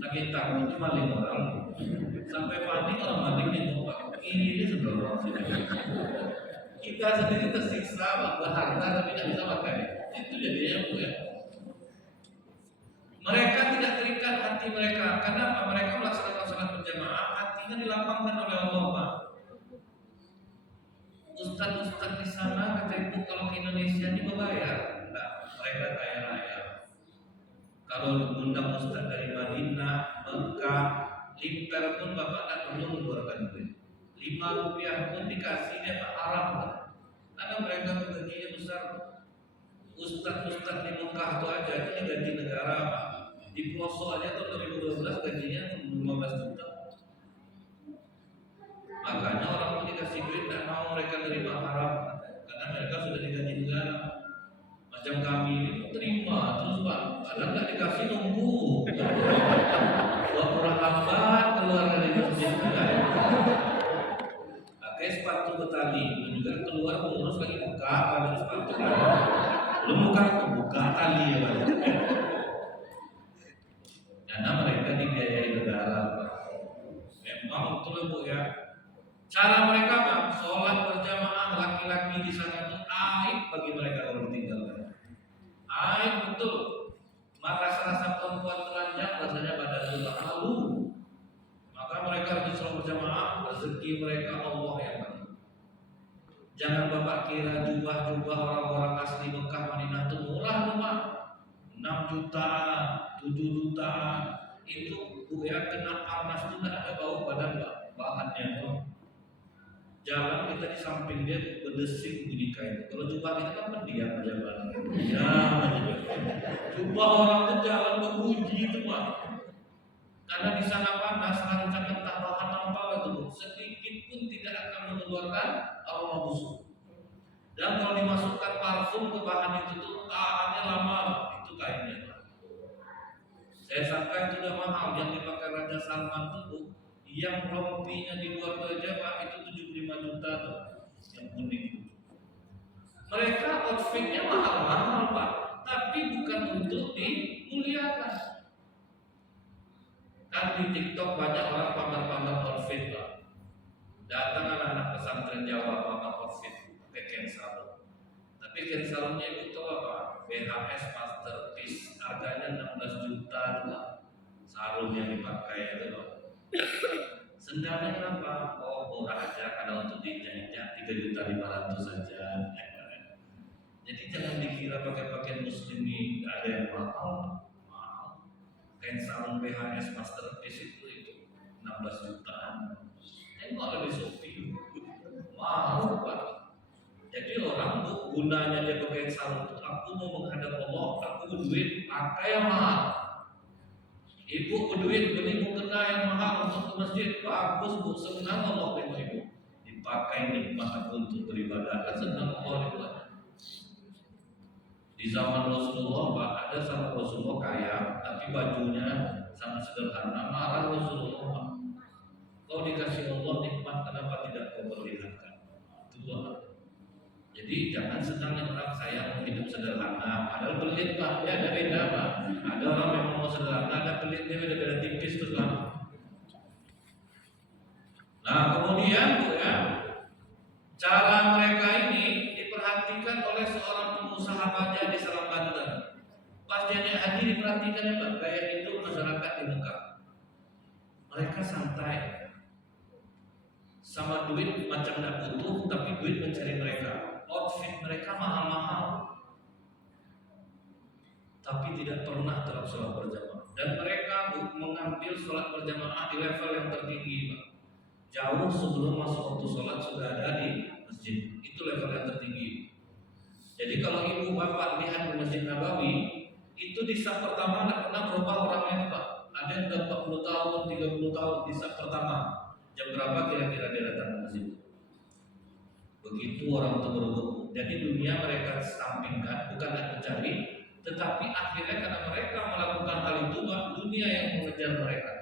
Saking takutnya maling orang. Sampai panik orang maling nengok, Pak. Kiri ini sebelah sini. Kita sendiri tersiksa, Pak. Berharta tapi tidak bisa pakai. Itu jadinya Bu ya. Mereka tidak terikat hati mereka. Kenapa? Mereka melaksanakan salat berjamaah, hatinya dilapangkan oleh Allah, Pak. Ustaz-ustaz di sana kata Ibu kalau ke Indonesia ini berbayar. Enggak, mereka kaya raya. Kalau diundang ustaz dari Madinah, Mekah, limper pun Bapak tak perlu mengeluarkan duit. 5 rupiah pun dikasih dia tak haram, Pak. Karena mereka gajinya besar. Ustaz-ustaz di Mekah itu aja itu digaji negara, Pak. Di pelosok aja tahun 2012 gajinya 15 juta. Makanya orang itu dikasih duit tidak mau mereka terima haram karena mereka sudah digaji negara. Macam kami ini terima terus Pak, kadang nggak dikasih nunggu. Orang lambat keluar dari masjid pakai sepatu betali dan juga keluar mengurus lagi buka pada sepatu. Belum buka tali ya Pak. Karena mereka dibiayai negara, Pak. Memang betul Bu ya. Cara mereka Pak, sholat berjamaah laki-laki di sana itu aib bagi mereka kalau ditinggalkan. Aib betul. Maka serasa perempuan telanjang rasanya badan juga halu. Maka mereka harus sholat berjamaah, rezeki mereka Allah yang bagi. Jangan Bapak kira jubah-jubah orang-orang asli Mekah Madinah itu murah tuh Pak. 6 jutaan, 7 jutaan itu Bu ya kena panas itu tidak ada bau badan Pak. Bahannya tuh. Jalan kita di samping dia berdesik bunyi kain. Kalau jubah kita kan pendiam aja Pak. Ya, jubah orang itu jalan berbunyi itu Pak. Karena di sana panas, rancang entah bahan apa itu sedikit pun tidak akan mengeluarkan aroma busuk. Dan kalau dimasukkan parfum ke bahan itu tuh tahannya lama itu kainnya Pak. Saya sangka itu udah mahal yang dipakai Raja Salman itu yang rompinya di luar aja Pak itu 75 juta tuh yang kuning itu. Mereka outfitnya mahal-mahal Pak, tapi bukan untuk dimuliakan. Kan di TikTok banyak orang pamer-pamer outfit Pak. Datang anak-anak pesantren Jawa pamer outfit pakai kain sarung. Tapi kain sarungnya itu tahu apa? BHS Masterpiece harganya 16 juta Pak. Sarung yang dipakai itu Pak. Sendalnya berapa? Oh murah aja karena untuk dijahitnya 3.500.000 saja. Jadi jangan dikira pakai pakaian muslim ada yang mahal. Kain sarung BHS Masterpiece itu 16 jutaan. Tengok ada di Shopee. Mahal Pak. Jadi orang Bu gunanya dia pakai sarung itu aku mau menghadap Allah, aku berduit pakai yang mahal. Ibu berduit beli mukena yang mahal untuk ke masjid, bagus Bu, senang Allah tengok Ibu. dipakai nikmat untuk beribadah, kan senang Allah dibuat. Di zaman Rasulullah, Pak, ada sahabat Rasulullah kaya, tapi bajunya sangat sederhana. Marah Rasulullah, Pak. Kau dikasih Allah nikmat, kenapa tidak kau perlihatkan? Itu Pak. Jadi jangan senang yang orang saya hidup sederhana, padahal pelit Pak, ya ada beda Pak. Ada orang yang mau sederhana, ada pelitnya beda-beda tipis tuh Pak. Nah kemudian Bu ya, cara mereka ini diperhatikan oleh seorang pengusaha baja di Serang Banten. Pas dia naik haji diperhatikan ya Pak, gaya hidup masyarakat di Mekah. Mereka santai, sama duit macam tidak butuh, tapi duit mencari mereka. Outfit mereka mahal-mahal, tapi tidak pernah dalam sholat berjamaah. Dan mereka mengambil sholat berjamaah di level yang tertinggi, Pak. Jauh sebelum masuk waktu sholat sudah ada di masjid. Itu level yang tertinggi. Jadi kalau ibu bapak lihat di Masjid Nabawi, itu di saf pertama tidak pernah berubah orangnya, Pak. Ada yang sudah 40 tahun, 30 tahun di saf pertama. Jam berapa kira-kira dia datang ke masjid? Begitu orang itu berebut. Jadi dunia mereka sampingkan, bukan hanya mencari, tetapi akhirnya karena mereka melakukan hal itu, dunia yang mengejar mereka.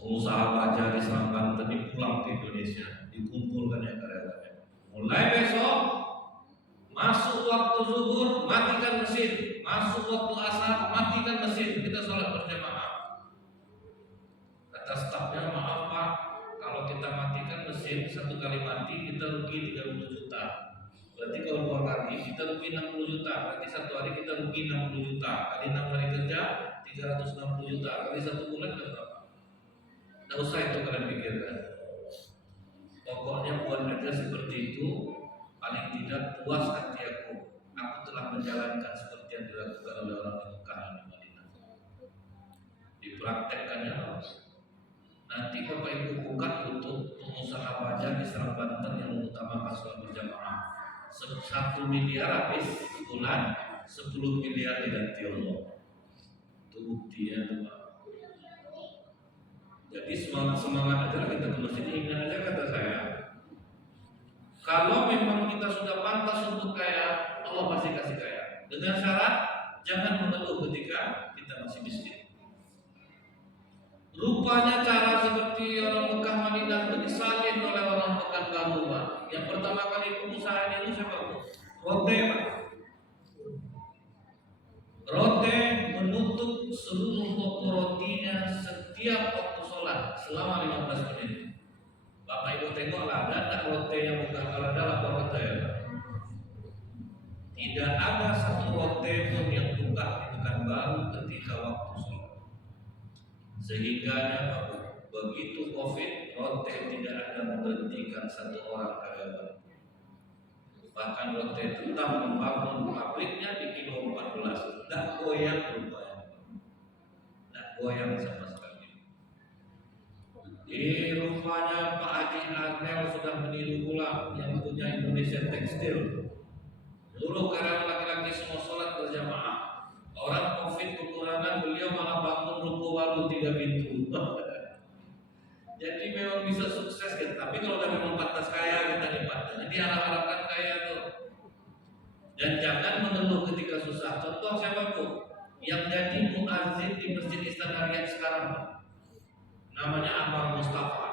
Pengusaha baja di Serang Banten pulang ke Indonesia, dikumpulkan ya karyawannya. Mulai besok, masuk waktu zuhur, matikan mesin. Masuk waktu asar, matikan mesin. Kita sholat berjamaah. Kata stafnya, maaf Pak, kalau kita matikan mesin satu kali mati kita rugi 30 juta. Berarti kalau 2 kali kita rugi 60 juta. Berarti satu hari kita rugi 60 juta. Kali 6 hari kerja 360 juta. Kali 1 bulan berapa? Tidak usah itu kalian pikirkan. Pokoknya buat aja seperti itu. Paling tidak puas hati aku. Aku telah menjalankan seperti yang dilakukan oleh orang di Mekah dan di Madinah. Dipraktekkannya harus. Nanti Bapak Ibu buka YouTube pengusaha baja di Serang Banten yang mengutamakan sholat berjamaah. 1 miliar habis sebulan, 10 miliar diganti Allah. Itu buktinya tuh Pak. Jadi semangat aja lah kita ke masjid. Ingat aja kata saya, kalau memang kita sudah pantas untuk kaya, Allah pasti kasih kaya. Dengan syarat jangan mengeluh ketika kita masih miskin. Rupanya cara seperti orang Mekah Madinah itu disalin oleh orang Pekanbaru, Pak. Yang pertama kali pengusaha ini siapa, Bu? Rote, Pak. Rote menutup seluruh toko rotinya setiap waktu sholat selama 15 menit. Bapak Ibu tengoklah, ada tak rote yang buka? Kalau ada lapor ke saya, Pak. Tidak ada satu rote pun yang buka di Pekanbaru ketika waktu sholat. Sehingga begitu COVID, Rote tidak ada memberhentikan satu orang karyawan. Bahkan Rote itu tetap membangun pabriknya di kilo 14, tidak goyang rupanya, tidak goyang sama sekali. Rupanya Pak Haji Arnel sudah meniru pula yang punya Indonesia Tekstil. Seluruh karyawan laki-laki semua sholat berjamaah. Orang COVID kekurangan, beliau malah bangun ruko baru 3 pintu. Jadi memang bisa sukses kan. Tapi kalau udah memang pantas kaya kita nikmat. Jadi harap-harapkan kaya tuh. Dan jangan mengeluh ketika susah. Contoh siapa tuh? Yang jadi muazzin di Masjid Istana Riyadh sekarang, namanya Ammar Mustafa.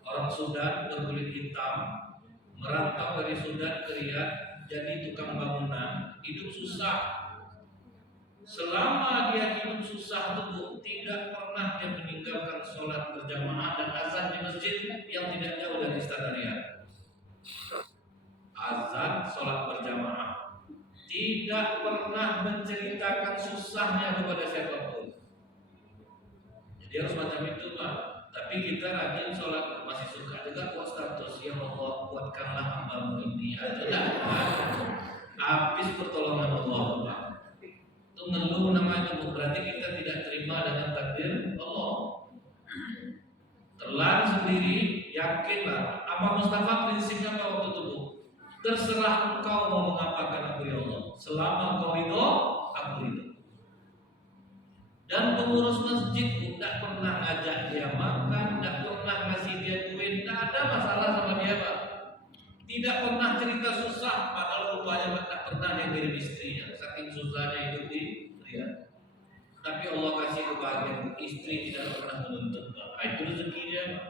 Orang Sudan berkulit hitam, merantau dari Sudan ke Riyadh, jadi tukang bangunan, hidup susah. Selama dia hidup susah itu tidak pernah dia meninggalkan sholat berjamaah dan azan di masjid yang tidak jauh dari Istana Riyadh. Azan sholat berjamaah, tidak pernah menceritakan susahnya kepada siapapun. Jadi harus macam itu Pak. Tapi kita rajin sholat, masih suka juga buat status, ya Allah kuatkanlah hambamu ini. Habis pertolongan Allah Pak. Mengeluh namanya, berarti kita tidak terima dengan takdir Allah. Telan sendiri, yakinlah. Ammar Mustafa prinsipnya apa waktu itu, Bu? Terserah engkau mau mengapakan aku ya Allah. Selama engkau ridho, aku ridho. Dan pengurus masjid tidak pernah ngajak dia makan, tidak pernah ngasih dia masalah sama dia Pak. Tidak pernah cerita susah, padahal rupanya Pak tak pernah dia kirim istrinya, saking susahnya hidup di Riyadh. Tapi Allah kasih kebahagiaan, istri tidak pernah menuntut Pak. Itu rezeki dia Pak.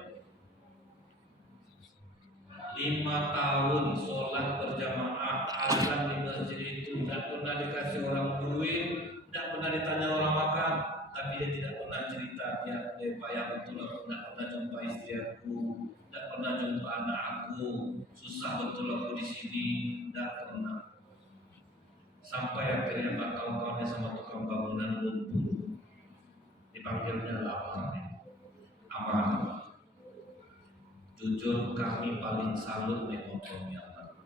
5 tahun sholat berjamaah azan di masjid itu, tidak pernah dikasih orang duit, tidak pernah ditanya orang makan, tapi dia tidak pernah cerita dia payah betul aku tidak pernah jumpa istri aku, tidak pernah jumpa anak aku, susah betul aku di sini, tidak pernah. Sampai akhirnya Pak kawan-kawannya sama tukang bangunan lumpuh, dipanggilnya aman. Jujur kami paling salut nengok kaumnya Pak.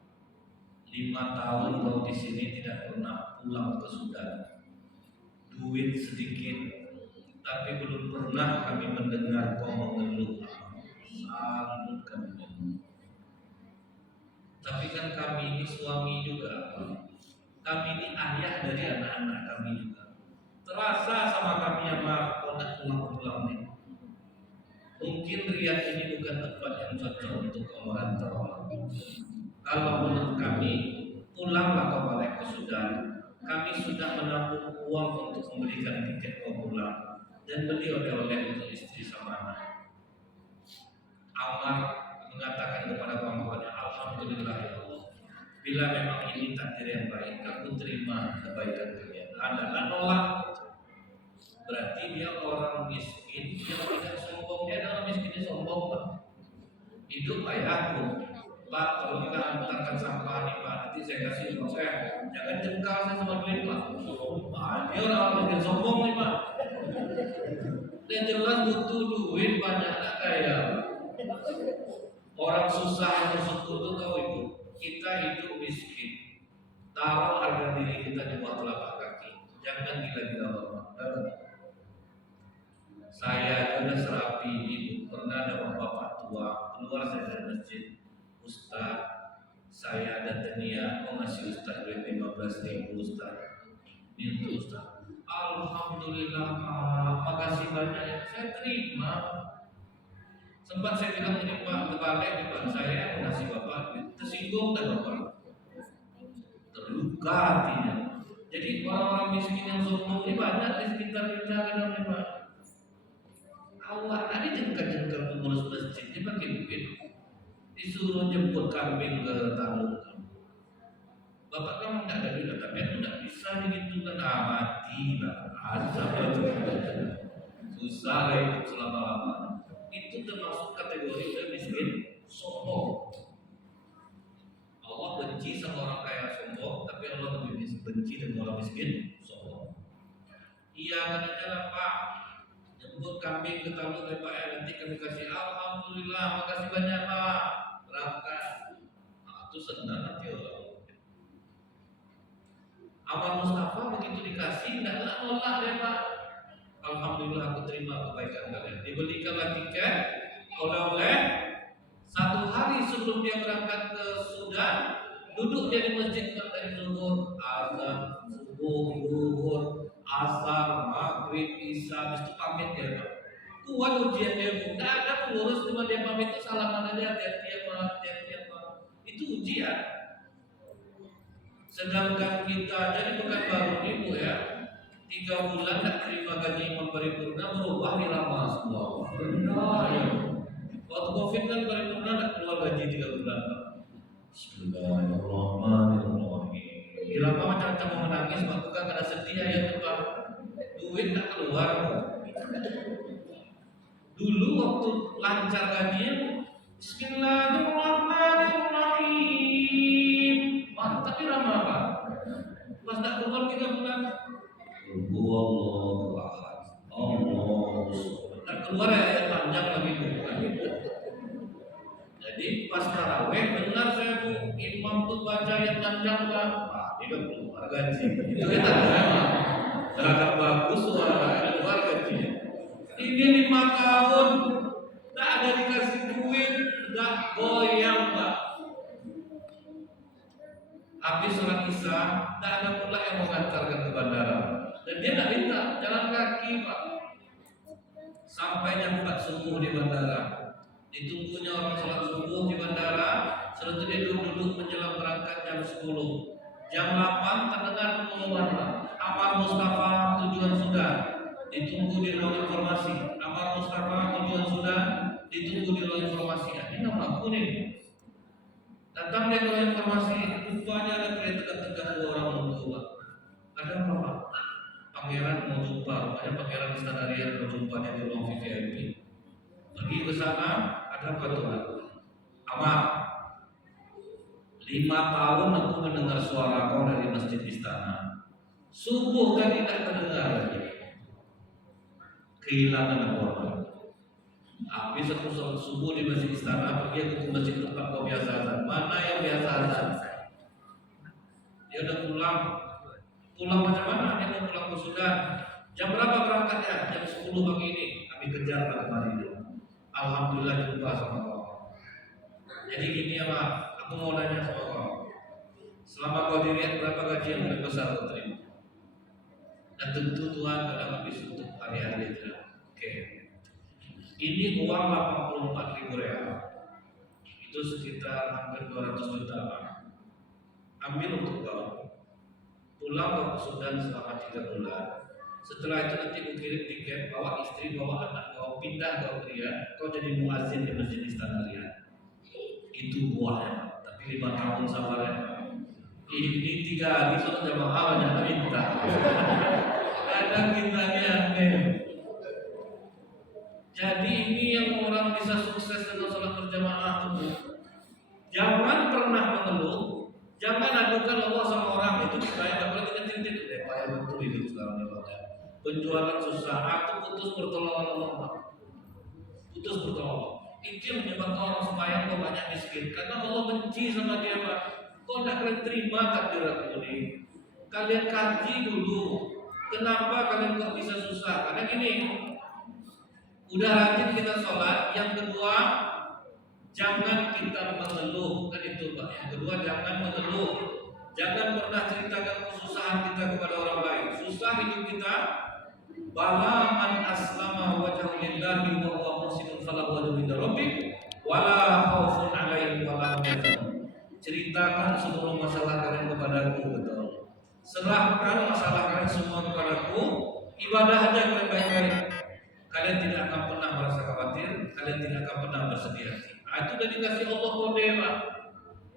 5 tahun kau di sini tidak pernah pulang ke Sudan. Duit sedikit, tapi belum pernah kami mendengar kau mengeluh. Salut kami. Tapi kan kami ini suami juga, kami ini ayah dari anak-anak kami juga. Terasa sama kami yang kau nak pulang-pulang nih. Mungkin Riyadh ini bukan tempat yang cocok untuk kau merantau. Kalau menurut kami, pulanglah kau balik ke Sudan. Kami sudah menabung uang untuk membelikan tiket kau pulang dan beli oleh-oleh untuk istri sama anak. Amar mengatakan kepada kawan-kawannya, Alhamdulillah ya Allah. Bila memang ini takdir yang baik, aku terima kebaikan kalian. Adalah nolak. Berarti dia orang miskin yang tidak sombong. Dia adalah miskin sombong Pak. Hidup ayahku Pak, kalau kita antarkan sampah nih Pak, nanti saya kasih uang saya. Jangan jengkal saya sama duit Pak. Dia orang miskin sombong nih Pak. Dia jelas butuh duit banyak tak kaya. Orang susah yang bersyukur itu tahu itu. Kita hidup miskin. Taruh harga diri kita di bawah telapak kaki. Jangan gila-gila banget. Saya sudah serapi ibu, pernah ada bapak tua keluar dari masjid, Ustaz, saya ada tenia, mau ngasih Ustaz duit 15.000 Ustaz. Ini untuk Ustaz. Alhamdulillah Pak, makasih banyak ya. Saya terima. Sempat saya bilang ini Pak, terbalik depan saya yang ngasih bapak duit, tersinggung tak bapak? Terluka hatinya. Jadi orang-orang miskin yang sombong ini banyak di sekitar kita kadang Pak. Awak tadi jengkar-jengkar pengurus masjid dia pakai duit, disuruh jemput kambing ke Talung. Bapak kamu tidak ada duit, tapi aku tidak bisa begitu kan, mati lah, azab susah hidup selama-lamanya. Itu termasuk kategori udah miskin sombong. Allah benci sama orang kaya sombong, tapi Allah lebih benci dengan orang miskin sombong. Iya kan aja lah Pak. Jemput kambing ke Talung Pak, nanti kami kasih Alhamdulillah, makasih banyak Pak. Berangkat. Itu senang nanti orang. Amal Mustafa begitu dikasih, tidaklah nolak ya Pak. Alhamdulillah aku terima kebaikan kalian. Dibelikanlah tiket oleh-oleh. 1 hari sebelum dia berangkat ke Sudan, duduk dia di masjid dari zuhur, azan, subuh, zuhur, asar, maghrib, isya, habis itu pamit ya Pak. Kuat ujian dia, tidak ada pengurus cuma dia pamit itu salaman aja, hati-hati Pak. Itu ujian. Sedangkan kita jadi bukan baru nih Bu ya, 3 bulan tak terima gaji imam paripurna berubah irama semua. Benar ya. Waktu Covid kan paripurna tak keluar gaji 3 bulan Pak. Bismillahirrahmanirrahim. Irama macam-macam mau menangis, waktu kan ada sedih ya tuh Pak. Duit tak keluar. Dulu waktu lancar gajinya, Bismillahirrahmanirrahim. Mantap irama Pak. Pas tak keluar 3 bulan. Allahu Akbar. Allahu Akbar. Tak keluar ya panjang lagi bukan. Jadi pas tarawih benar saya Bu, imam tuh baca yang panjang Pak. Dia keluar gaji. Itu kita sama. Terhadap bagus suara keluar gaji. Ini 5 tahun tak ada dikasih duit, tak goyang Pak. Habis sholat isya, tak ada pula yang mengantarkan ke bandara. Dan dia tak minta, jalan kaki Pak. Sampai jam 4 subuh di bandara. Ditunggunya orang sholat subuh di bandara, setelah itu dia duduk menjelang berangkat jam 10. Jam 8 terdengar pengumuman Amar Mustafa tujuan sudah. Ditunggu di ruang informasi. Amar Mustafa tujuan sudah. Ditunggu di ruang informasi. Ini nama aku nih. Datang dia ke ruang informasi. Rupanya ada kereta tegak dua orang menunggu, Pak. Ada apa, Pak? Pangeran mau jumpa. Rupanya pangeran Istana Rian mau jumpa dia di ruang VIP. Pergi ke sana. Ada apa, Tuhan? Amar, 5 tahun aku mendengar suara kau dari masjid istana. Subuh kan tidak terdengar lagi. Kehilangan aku apa? Habis aku sholat subuh di masjid istana, pergi aku ke masjid tempat kau biasa azan. Mana yang biasa azan? Dia udah pulang. Pulang macam mana? Dia mau pulang ke Sudan. Jam berapa berangkatnya? Jam 10 pagi ini. Kami kejar pada kemarin. Alhamdulillah jumpa sama kau. Jadi gini ya Pak, aku mau nanya sama kau. Selama kau dilihat berapa gaji yang paling besar kau terima? Dan tentu Tuhan kadang habis untuk hari-hari itu. Oke. Ini uang 84.000 real. Itu sekitar hampir 200 juta Pak. Ambil untuk kau. Pulang kau ke Sudan selama 3 bulan. Setelah itu nanti kau kirim tiket, bawa istri, bawa anak kau, pindah kau ke Riyadh. Kau jadi muazzin di masjid Istana Riyadh. Itu buahnya. Tapi 5 tahun sabarnya. Ini 3 hari sholat jamaah banyak minta. Kadang kita ini aneh. Jadi ini yang orang bisa sukses dengan sholat berjamaah itu. Jangan pernah mengeluh, jangan adukan Allah sama orang. Itu saya nggak pernah kita deh. Pak yang betul itu sekarang ya Pak. Penjualan susah, aku putus pertolongan Allah. Putus pertolongan. Itu yang menyebabkan orang sembahyang kok banyak miskin. Karena Allah benci sama dia Pak. Kau tidak akan terima takdir aku ini. Kalian kaji dulu. Kenapa kalian kok bisa susah? Karena gini. Udah rajin kita sholat. Yang kedua, jangan kita mengeluh. Kan itu Pak. Yang kedua, jangan mengeluh. Jangan pernah ceritakan kesusahan kita kepada orang lain. Susah hidup kita. Bala man aslama wajhahu lillahi wa huwa muhsinun falahu ajrun inda rabbih wala khaufun 'alaihim wala hum yahzanun. Ceritakan seluruh masalah kalian kepadaku, betul. Serahkan masalah kalian semua kepadaku. Ibadah aja kalian baik-baik. Kalian tidak akan pernah merasa khawatir, kalian tidak akan pernah bersedih hati. Itu udah dikasih Allah kode, Pak.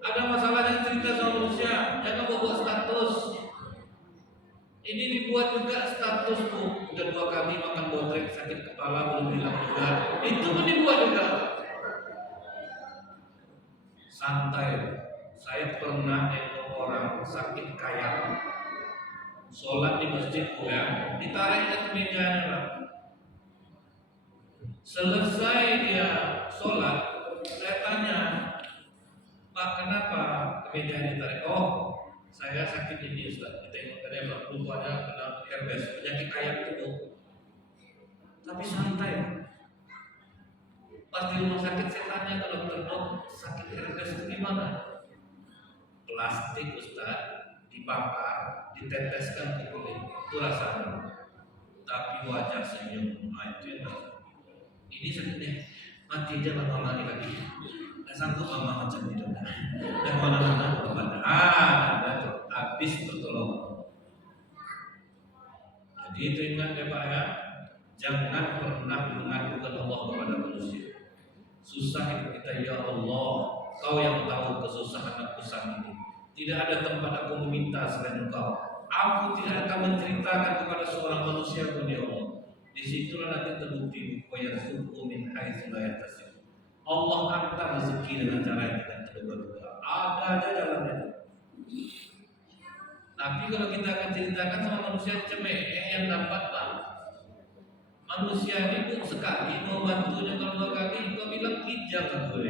Ada masalah yang cerita sama manusia, jangan bawa status. Ini dibuat juga status Bu. Udah 2 kali makan botrek, sakit kepala, belum bilang juga. Itu pun dibuat juga. Santai. Saya pernah nengok orang sakit kayak sholat di masjid ya, ditariknya ke mejanya Pak. Selesai dia sholat, saya tanya, Pak kenapa ke mejanya ditarik? Oh, saya sakit ini Ustaz. Ditengok tadi Pak, rupanya kena herpes, penyakit kayak itu. Tapi santai. Pas di rumah sakit saya tanya ke dokter, dok sakit herpes itu gimana? Plastik Ustaz, dibakar, diteteskan ke kulit, itu rasanya. Tapi wajah senyum, itu enak. Ini sebenarnya mati aja lama lagi. Nggak sanggup mama macam itu. Dan mana-mana kepada ada tuh habis pertolongan. Jadi itu ingat ya Pak ya, jangan pernah mengadukan Allah kepada manusia. Susah hidup kita ya Allah, Kau yang tahu kesusahan aku saat ini. Tidak ada tempat aku meminta selain Engkau. Aku tidak akan menceritakan kepada seorang manusia pun ya Allah. Disitulah nanti terbukti bahwa suku min haitsu la yahtasib. Allah hantar rezeki dengan cara yang tidak terduga-duga. Ada aja jalannya. Tapi kalau kita akan ceritakan sama manusia cemeh yang dapat Pak. Manusia ini sekali mau bantunya kalau 2 kali kau bilang kijang aku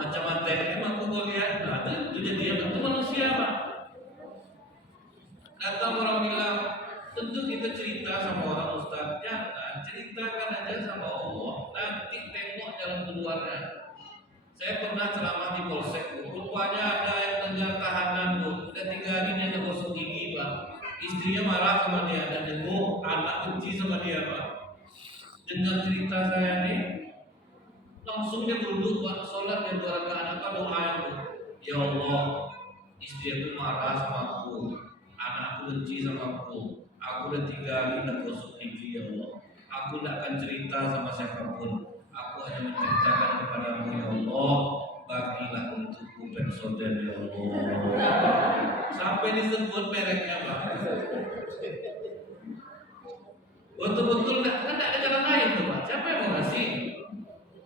macam ATM aku kau lihat, nah itu jadi yang itu manusia Pak. Datang orang bilang, tentu kita cerita sama orang Ustaz, jangan ceritakan aja sama Allah, nanti tengok jalan keluarnya. Saya pernah ceramah di Polsek, rupanya ada yang dengar tahanan Bu, udah 3 hari dia ada gosok gigi Pak. Istrinya marah sama dia dan jenguk, anak benci sama dia Pak. Dengar cerita saya nih, langsung dia duduk buat sholat yang 2 rakaat. Apa doanya tuh? Ya Allah, istri aku marah sama aku, anak aku benci sama aku udah 3 hari udah gosok gigi ya Allah. Aku tidak akan cerita sama siapapun. Aku hanya menceritakan kepadamu ya Allah. Bagilah untukku Pepsodent ya Allah. Sampai disebut mereknya Pak. Betul-betul kan tidak ada jalan lain tuh Pak. Siapa yang mau ngasih?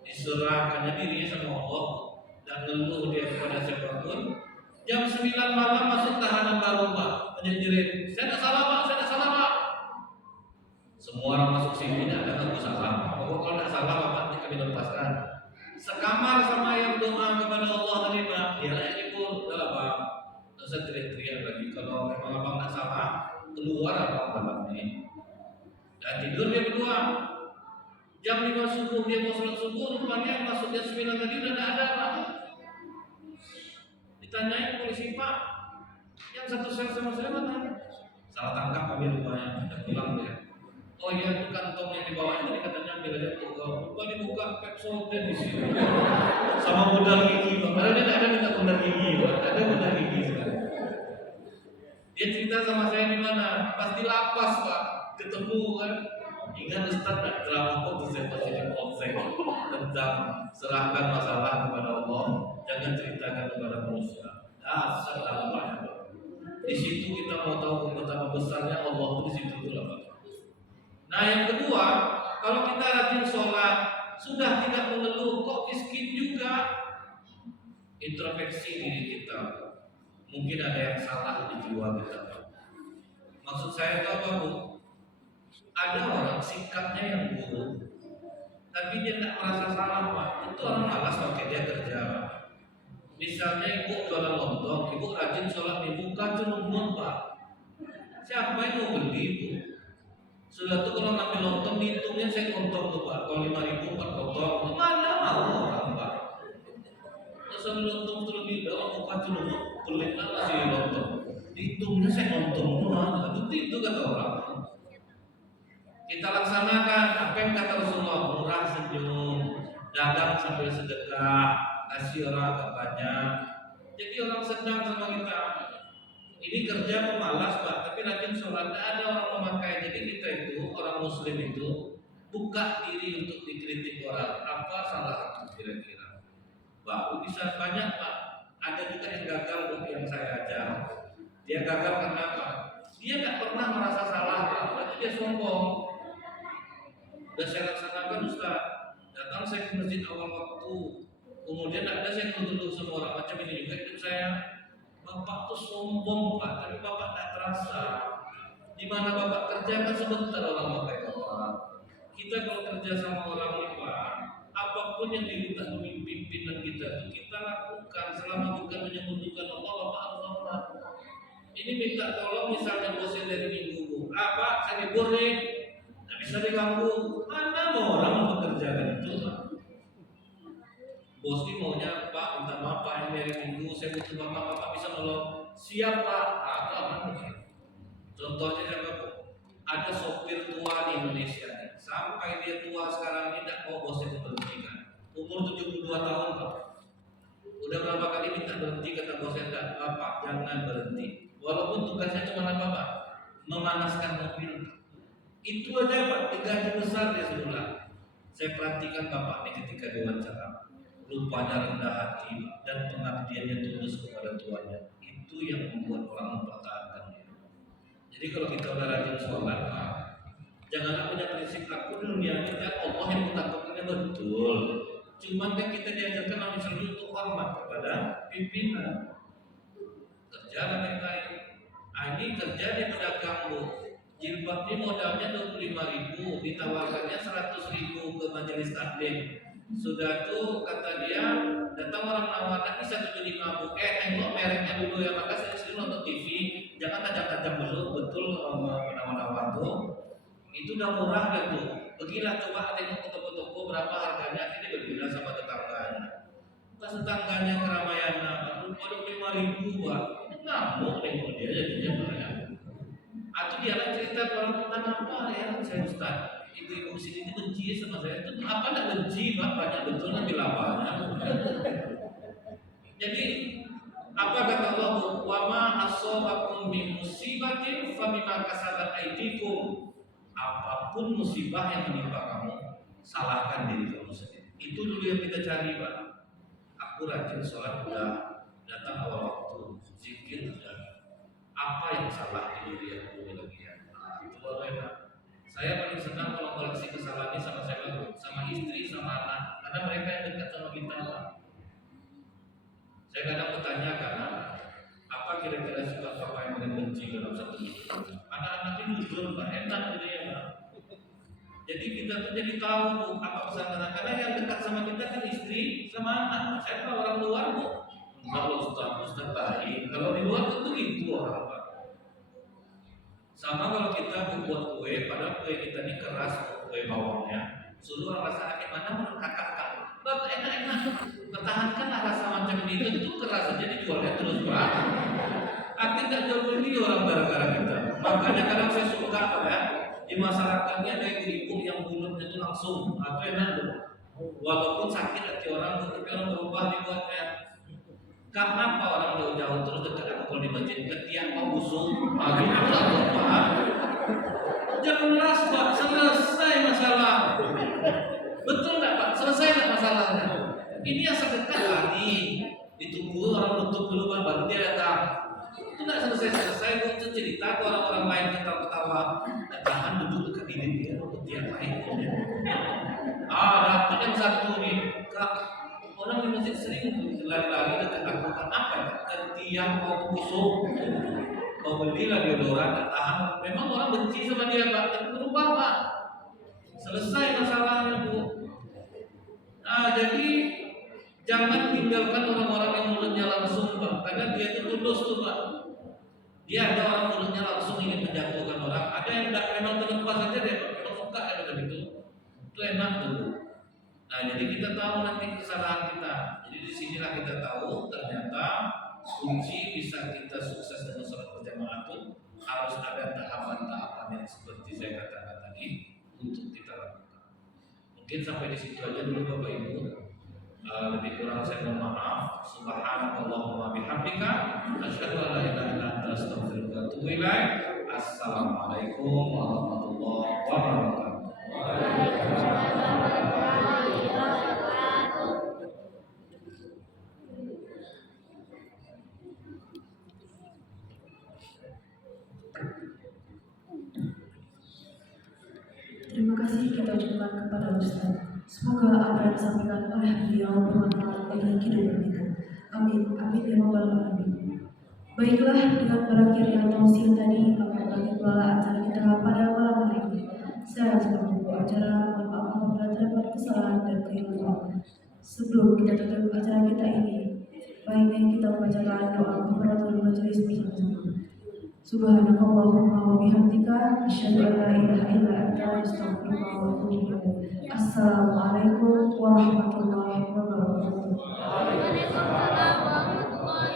Diserahkannya dirinya sama Allah dan ngeluh dia kepada siapapun. Jam 9 malam masuk tahanan baru Pak, menjerit, saya tidak salah Pak, saya tidak salah Pak. Semua orang masuk sini tidak ada ngaku salah. Pokok kalau tidak salah Bapak ini kami lepaskan. Sekamar sama yang doa kepada Allah tadi Pak, dia yang ikut dalam Pak. Tidak usah teriak-teriak lagi. Kalau memang abang tidak salah, keluar abang malam ini. Dan tidur dia berdua. Jam 5 subuh dia mau sholat subuh, rupanya masuk jam 9 tadi udah tidak ada Pak. Ditanyain polisi Pak, yang satu sel sama saya mana? Salah tangkap kami rupanya, udah pulang dia. Oh iya itu kantong yang dibawa ini katanya ambil aja tuh. Lupa dibuka Pepsodent di sini. Sama modal gigi Pak. Padahal dia tidak ada minta modal gigi Pak. Ada modal gigi sekarang. Dia cerita sama saya di mana? Pas di lapas Pak. Ketemu kan. Ingat Ustaz tak terlalu kok saya pasti di polsek tentang serahkan masalah kepada Allah, jangan ceritakan kepada manusia. Dasar dampaknya Pak. Di situ kita mau tahu betapa besarnya Allah itu di situ lah Pak. Nah yang kedua, kalau kita rajin sholat, sudah tidak mengeluh, kok miskin juga, introspeksi diri kita. Mungkin ada yang salah di jiwa kita. Maksud saya itu apa Bu? Ada orang sikapnya yang buruk, tapi dia tidak merasa salah Pak. Itu orang malas pakai dia kerja. Misalnya ibu jualan lontong, ibu rajin sholat, dibuka celumun Pak. Siapa yang mau beli Bu? Sudah tuh kalau ngambil lontong dihitungnya saya lontong tuh Pak. Kalau 5.000 4 lontong, mana mau orang Pak? Terus lontong terlebih dalam buka celumun, kulitnya masih lontong. Dihitungnya saya lontong doang. Itu kata orang. Kita laksanakan apa yang kata Rasulullah, murah senyum, dagang sambil sedekah, kasih orang agak banyak. Jadi orang senang sama kita. Ini kerja pemalas Pak, tapi rajin sholat. Tidak ada orang memakai. Jadi kita itu orang Muslim itu buka diri untuk dikritik orang. Apa salah aku kira-kira? Baru bisa banyak Pak. Ada juga yang gagal yang saya ajar. Dia gagal karena apa? Dia tidak pernah merasa salah Pak. Berarti dia sombong. Sudah saya laksanakan Ustaz. Datang saya ke masjid awal waktu. Kemudian ada saya duduk semua orang macam ini juga hidup saya. Bapak tuh sombong Pak, tapi Bapak tidak terasa. Di mana Bapak kerja kan sebentar orang pakai Bapak. Kita kalau kerja sama orang ini Pak, apapun yang diminta pimpinan kita itu kita lakukan selama bukan menyebutkan Allah, Bapak harus hormat. Ini minta tolong misalnya bosnya dari minggu, Pak saya libur nih, nggak bisa diganggu. Mana mau orang mengerjakan itu Pak? Bos ini maunya Pak, minta maaf Pak, yang dari minggu saya butuh Bapak bisa nolong. Siap Pak, atau apa? Contohnya siapa Bu? Ada sopir tua di Indonesia nih. Sampai dia tua sekarang ini tidak mau bosnya memberhentikan. Umur 72 tahun Pak. Udah berapa kali minta berhenti, kata bosnya tidak, Bapak jangan berhenti. Walaupun tugasnya cuma apa Pak? Memanaskan mobil. Itu aja Pak, digaji besar dia sebulan. Saya perhatikan Bapak ini ketika diwawancara. Rupanya rendah hati dan pengabdiannya tulus kepada tuannya. Itu yang membuat orang mempertahankan dia. Jadi kalau kita udah rajin sholat Pak, janganlah punya prinsip aku dunia kita Allah yang kutakutkannya betul. Cuman kan kita diajarkan Nabi Sallallahu untuk hormat kepada pimpinan. Kerja dan lain-lain. Ini kerja di pedagang Bu. Jilbab ini modalnya 25.000, ditawarkannya 100.000 ke majelis taklim. Sudah tuh kata dia datang orang nawar bisa 75 Bu. Tengok mereknya dulu ya, maka saya sering nonton TV. Jangan tajam-tajam dulu, betul penawar-nawar tuh. Itu udah murah kan tuh. Pergilah coba tengok ke toko-toko berapa harganya. Akhirnya berbilang sama tetangganya. Pas tetangganya keramaian, waduh 5.000 Pak. Ngamuk tengok dia jadinya banyak. Atau dia lah cerita orang kenapa ya saya Ustaz. ibu-ibu sini ini benci sama saya. Itu apa enggak benci, Pak? Banyak betul nanti lapanya. Jadi apa kata Allah? Wa ma asabakum min musibatin fa bima kasabat aydikum. Apapun musibah yang menimpa kamu, salahkan diri kamu sendiri. Itu dulu yang kita cari, Pak. Aku rajin sholat udah, datang awal waktu, zikir udah. Apa yang salah di diri aku lagi ya? Nah, itu baru enak. Saya paling senang kalau koleksi kesalahan ini sama saya, sama istri, sama anak, karena mereka yang dekat sama kita, Pak. Saya kadang bertanya karena apa kira-kira sifat papa yang paling benci dalam satu hidup? Anak-anak ini jujur, Pak, enak gitu ya, Pak. Jadi kita tuh jadi tahu tuh apa pesan anak, karena yang dekat sama kita kan istri sama anak. Saya kalau orang luar tuh, kalau Ustaz baik, kalau di luar tuh gitu orang, Pak. Sama kalau kita buat kue, padahal kue kita ini keras, kue bawangnya. Suruh orang rasa sakit mana menurut kakak, Bapak enak-enak, pertahankanlah rasa macam ini, tentu keras aja dijualnya terus, Pak. Artinya tidak jual beli orang gara-gara kita. Makanya kadang saya suka, Pak ya, di masyarakatnya ada ibu-ibu yang mulutnya itu langsung, atau enak tuh. Walaupun sakit hati orang, tapi orang berubah dibuatnya. Karena apa orang jauh-jauh terus dekat aku kalau di masjid, ketiak mau busuk, pagi Pak. Jelas Pak, selesai masalah. Betul nggak Pak? Selesai nggak masalahnya? Ini yang sedekat lari, ditunggu orang tutup dulu Pak, baru dia datang. Itu nggak selesai-selesai, itu cerita ke orang-orang lain ketawa-ketawa. Jangan duduk dekat diri dia, ketiak lain. Dapat yang satu nih, Kak. Orang di masjid sering lari-lari dekat aku, kenapa ya? Ketiak mau busuk, mau belilah deodoran, tak tahan. Memang orang benci sama dia Pak, tapi berubah Pak. Selesai masalahnya Bu. Nah jadi jangan tinggalkan orang-orang yang mulutnya langsung Pak, karena dia itu tulus tuh Pak. Dia ada orang mulutnya langsung ingin menjatuhkan orang, ada yang tidak memang terlepas saja dia Pak, memang suka ya begitu. Itu enak tuh. Nah jadi kita tahu nanti kesalahan kita. Jadi disinilah kita tahu ternyata kunci bisa kita sukses dengan sholat berjamaah itu harus ada tahapan-tahapan yang seperti saya katakan tadi untuk kita lakukan. Mungkin sampai di situ aja dulu Bapak Ibu. Lebih kurang saya mohon maaf. Subhanakallahumma bihamdika asyhadu an la ilaha illa anta astaghfiruka wa atubu ilaik. Assalamualaikum warahmatullahi wabarakatuh. Terima kasih kita ucapkan kepada Ustaz. Semoga apa yang disampaikan oleh beliau bermanfaat bagi kehidupan kita. Amin. Amin ya rabbal alamin. Baiklah, dengan berakhirnya tausiah tadi, maka berakhir pula acara kita pada malam hari ini. Saya sebagai pembawa acara mohon maaf apabila terdapat kesalahan dan kehilafan. Sebelum kita tutup acara kita ini, baiknya kita membacakan doa kafaratul majelis bersama-sama. Subhanakallahumma wa bihamdika asyhadu an la ilaha illa anta astaghfiruka wa atubu ilaik. Assalamualaikum warahmatullahi wabarakatuh. Waalaikumsalam warahmatullahi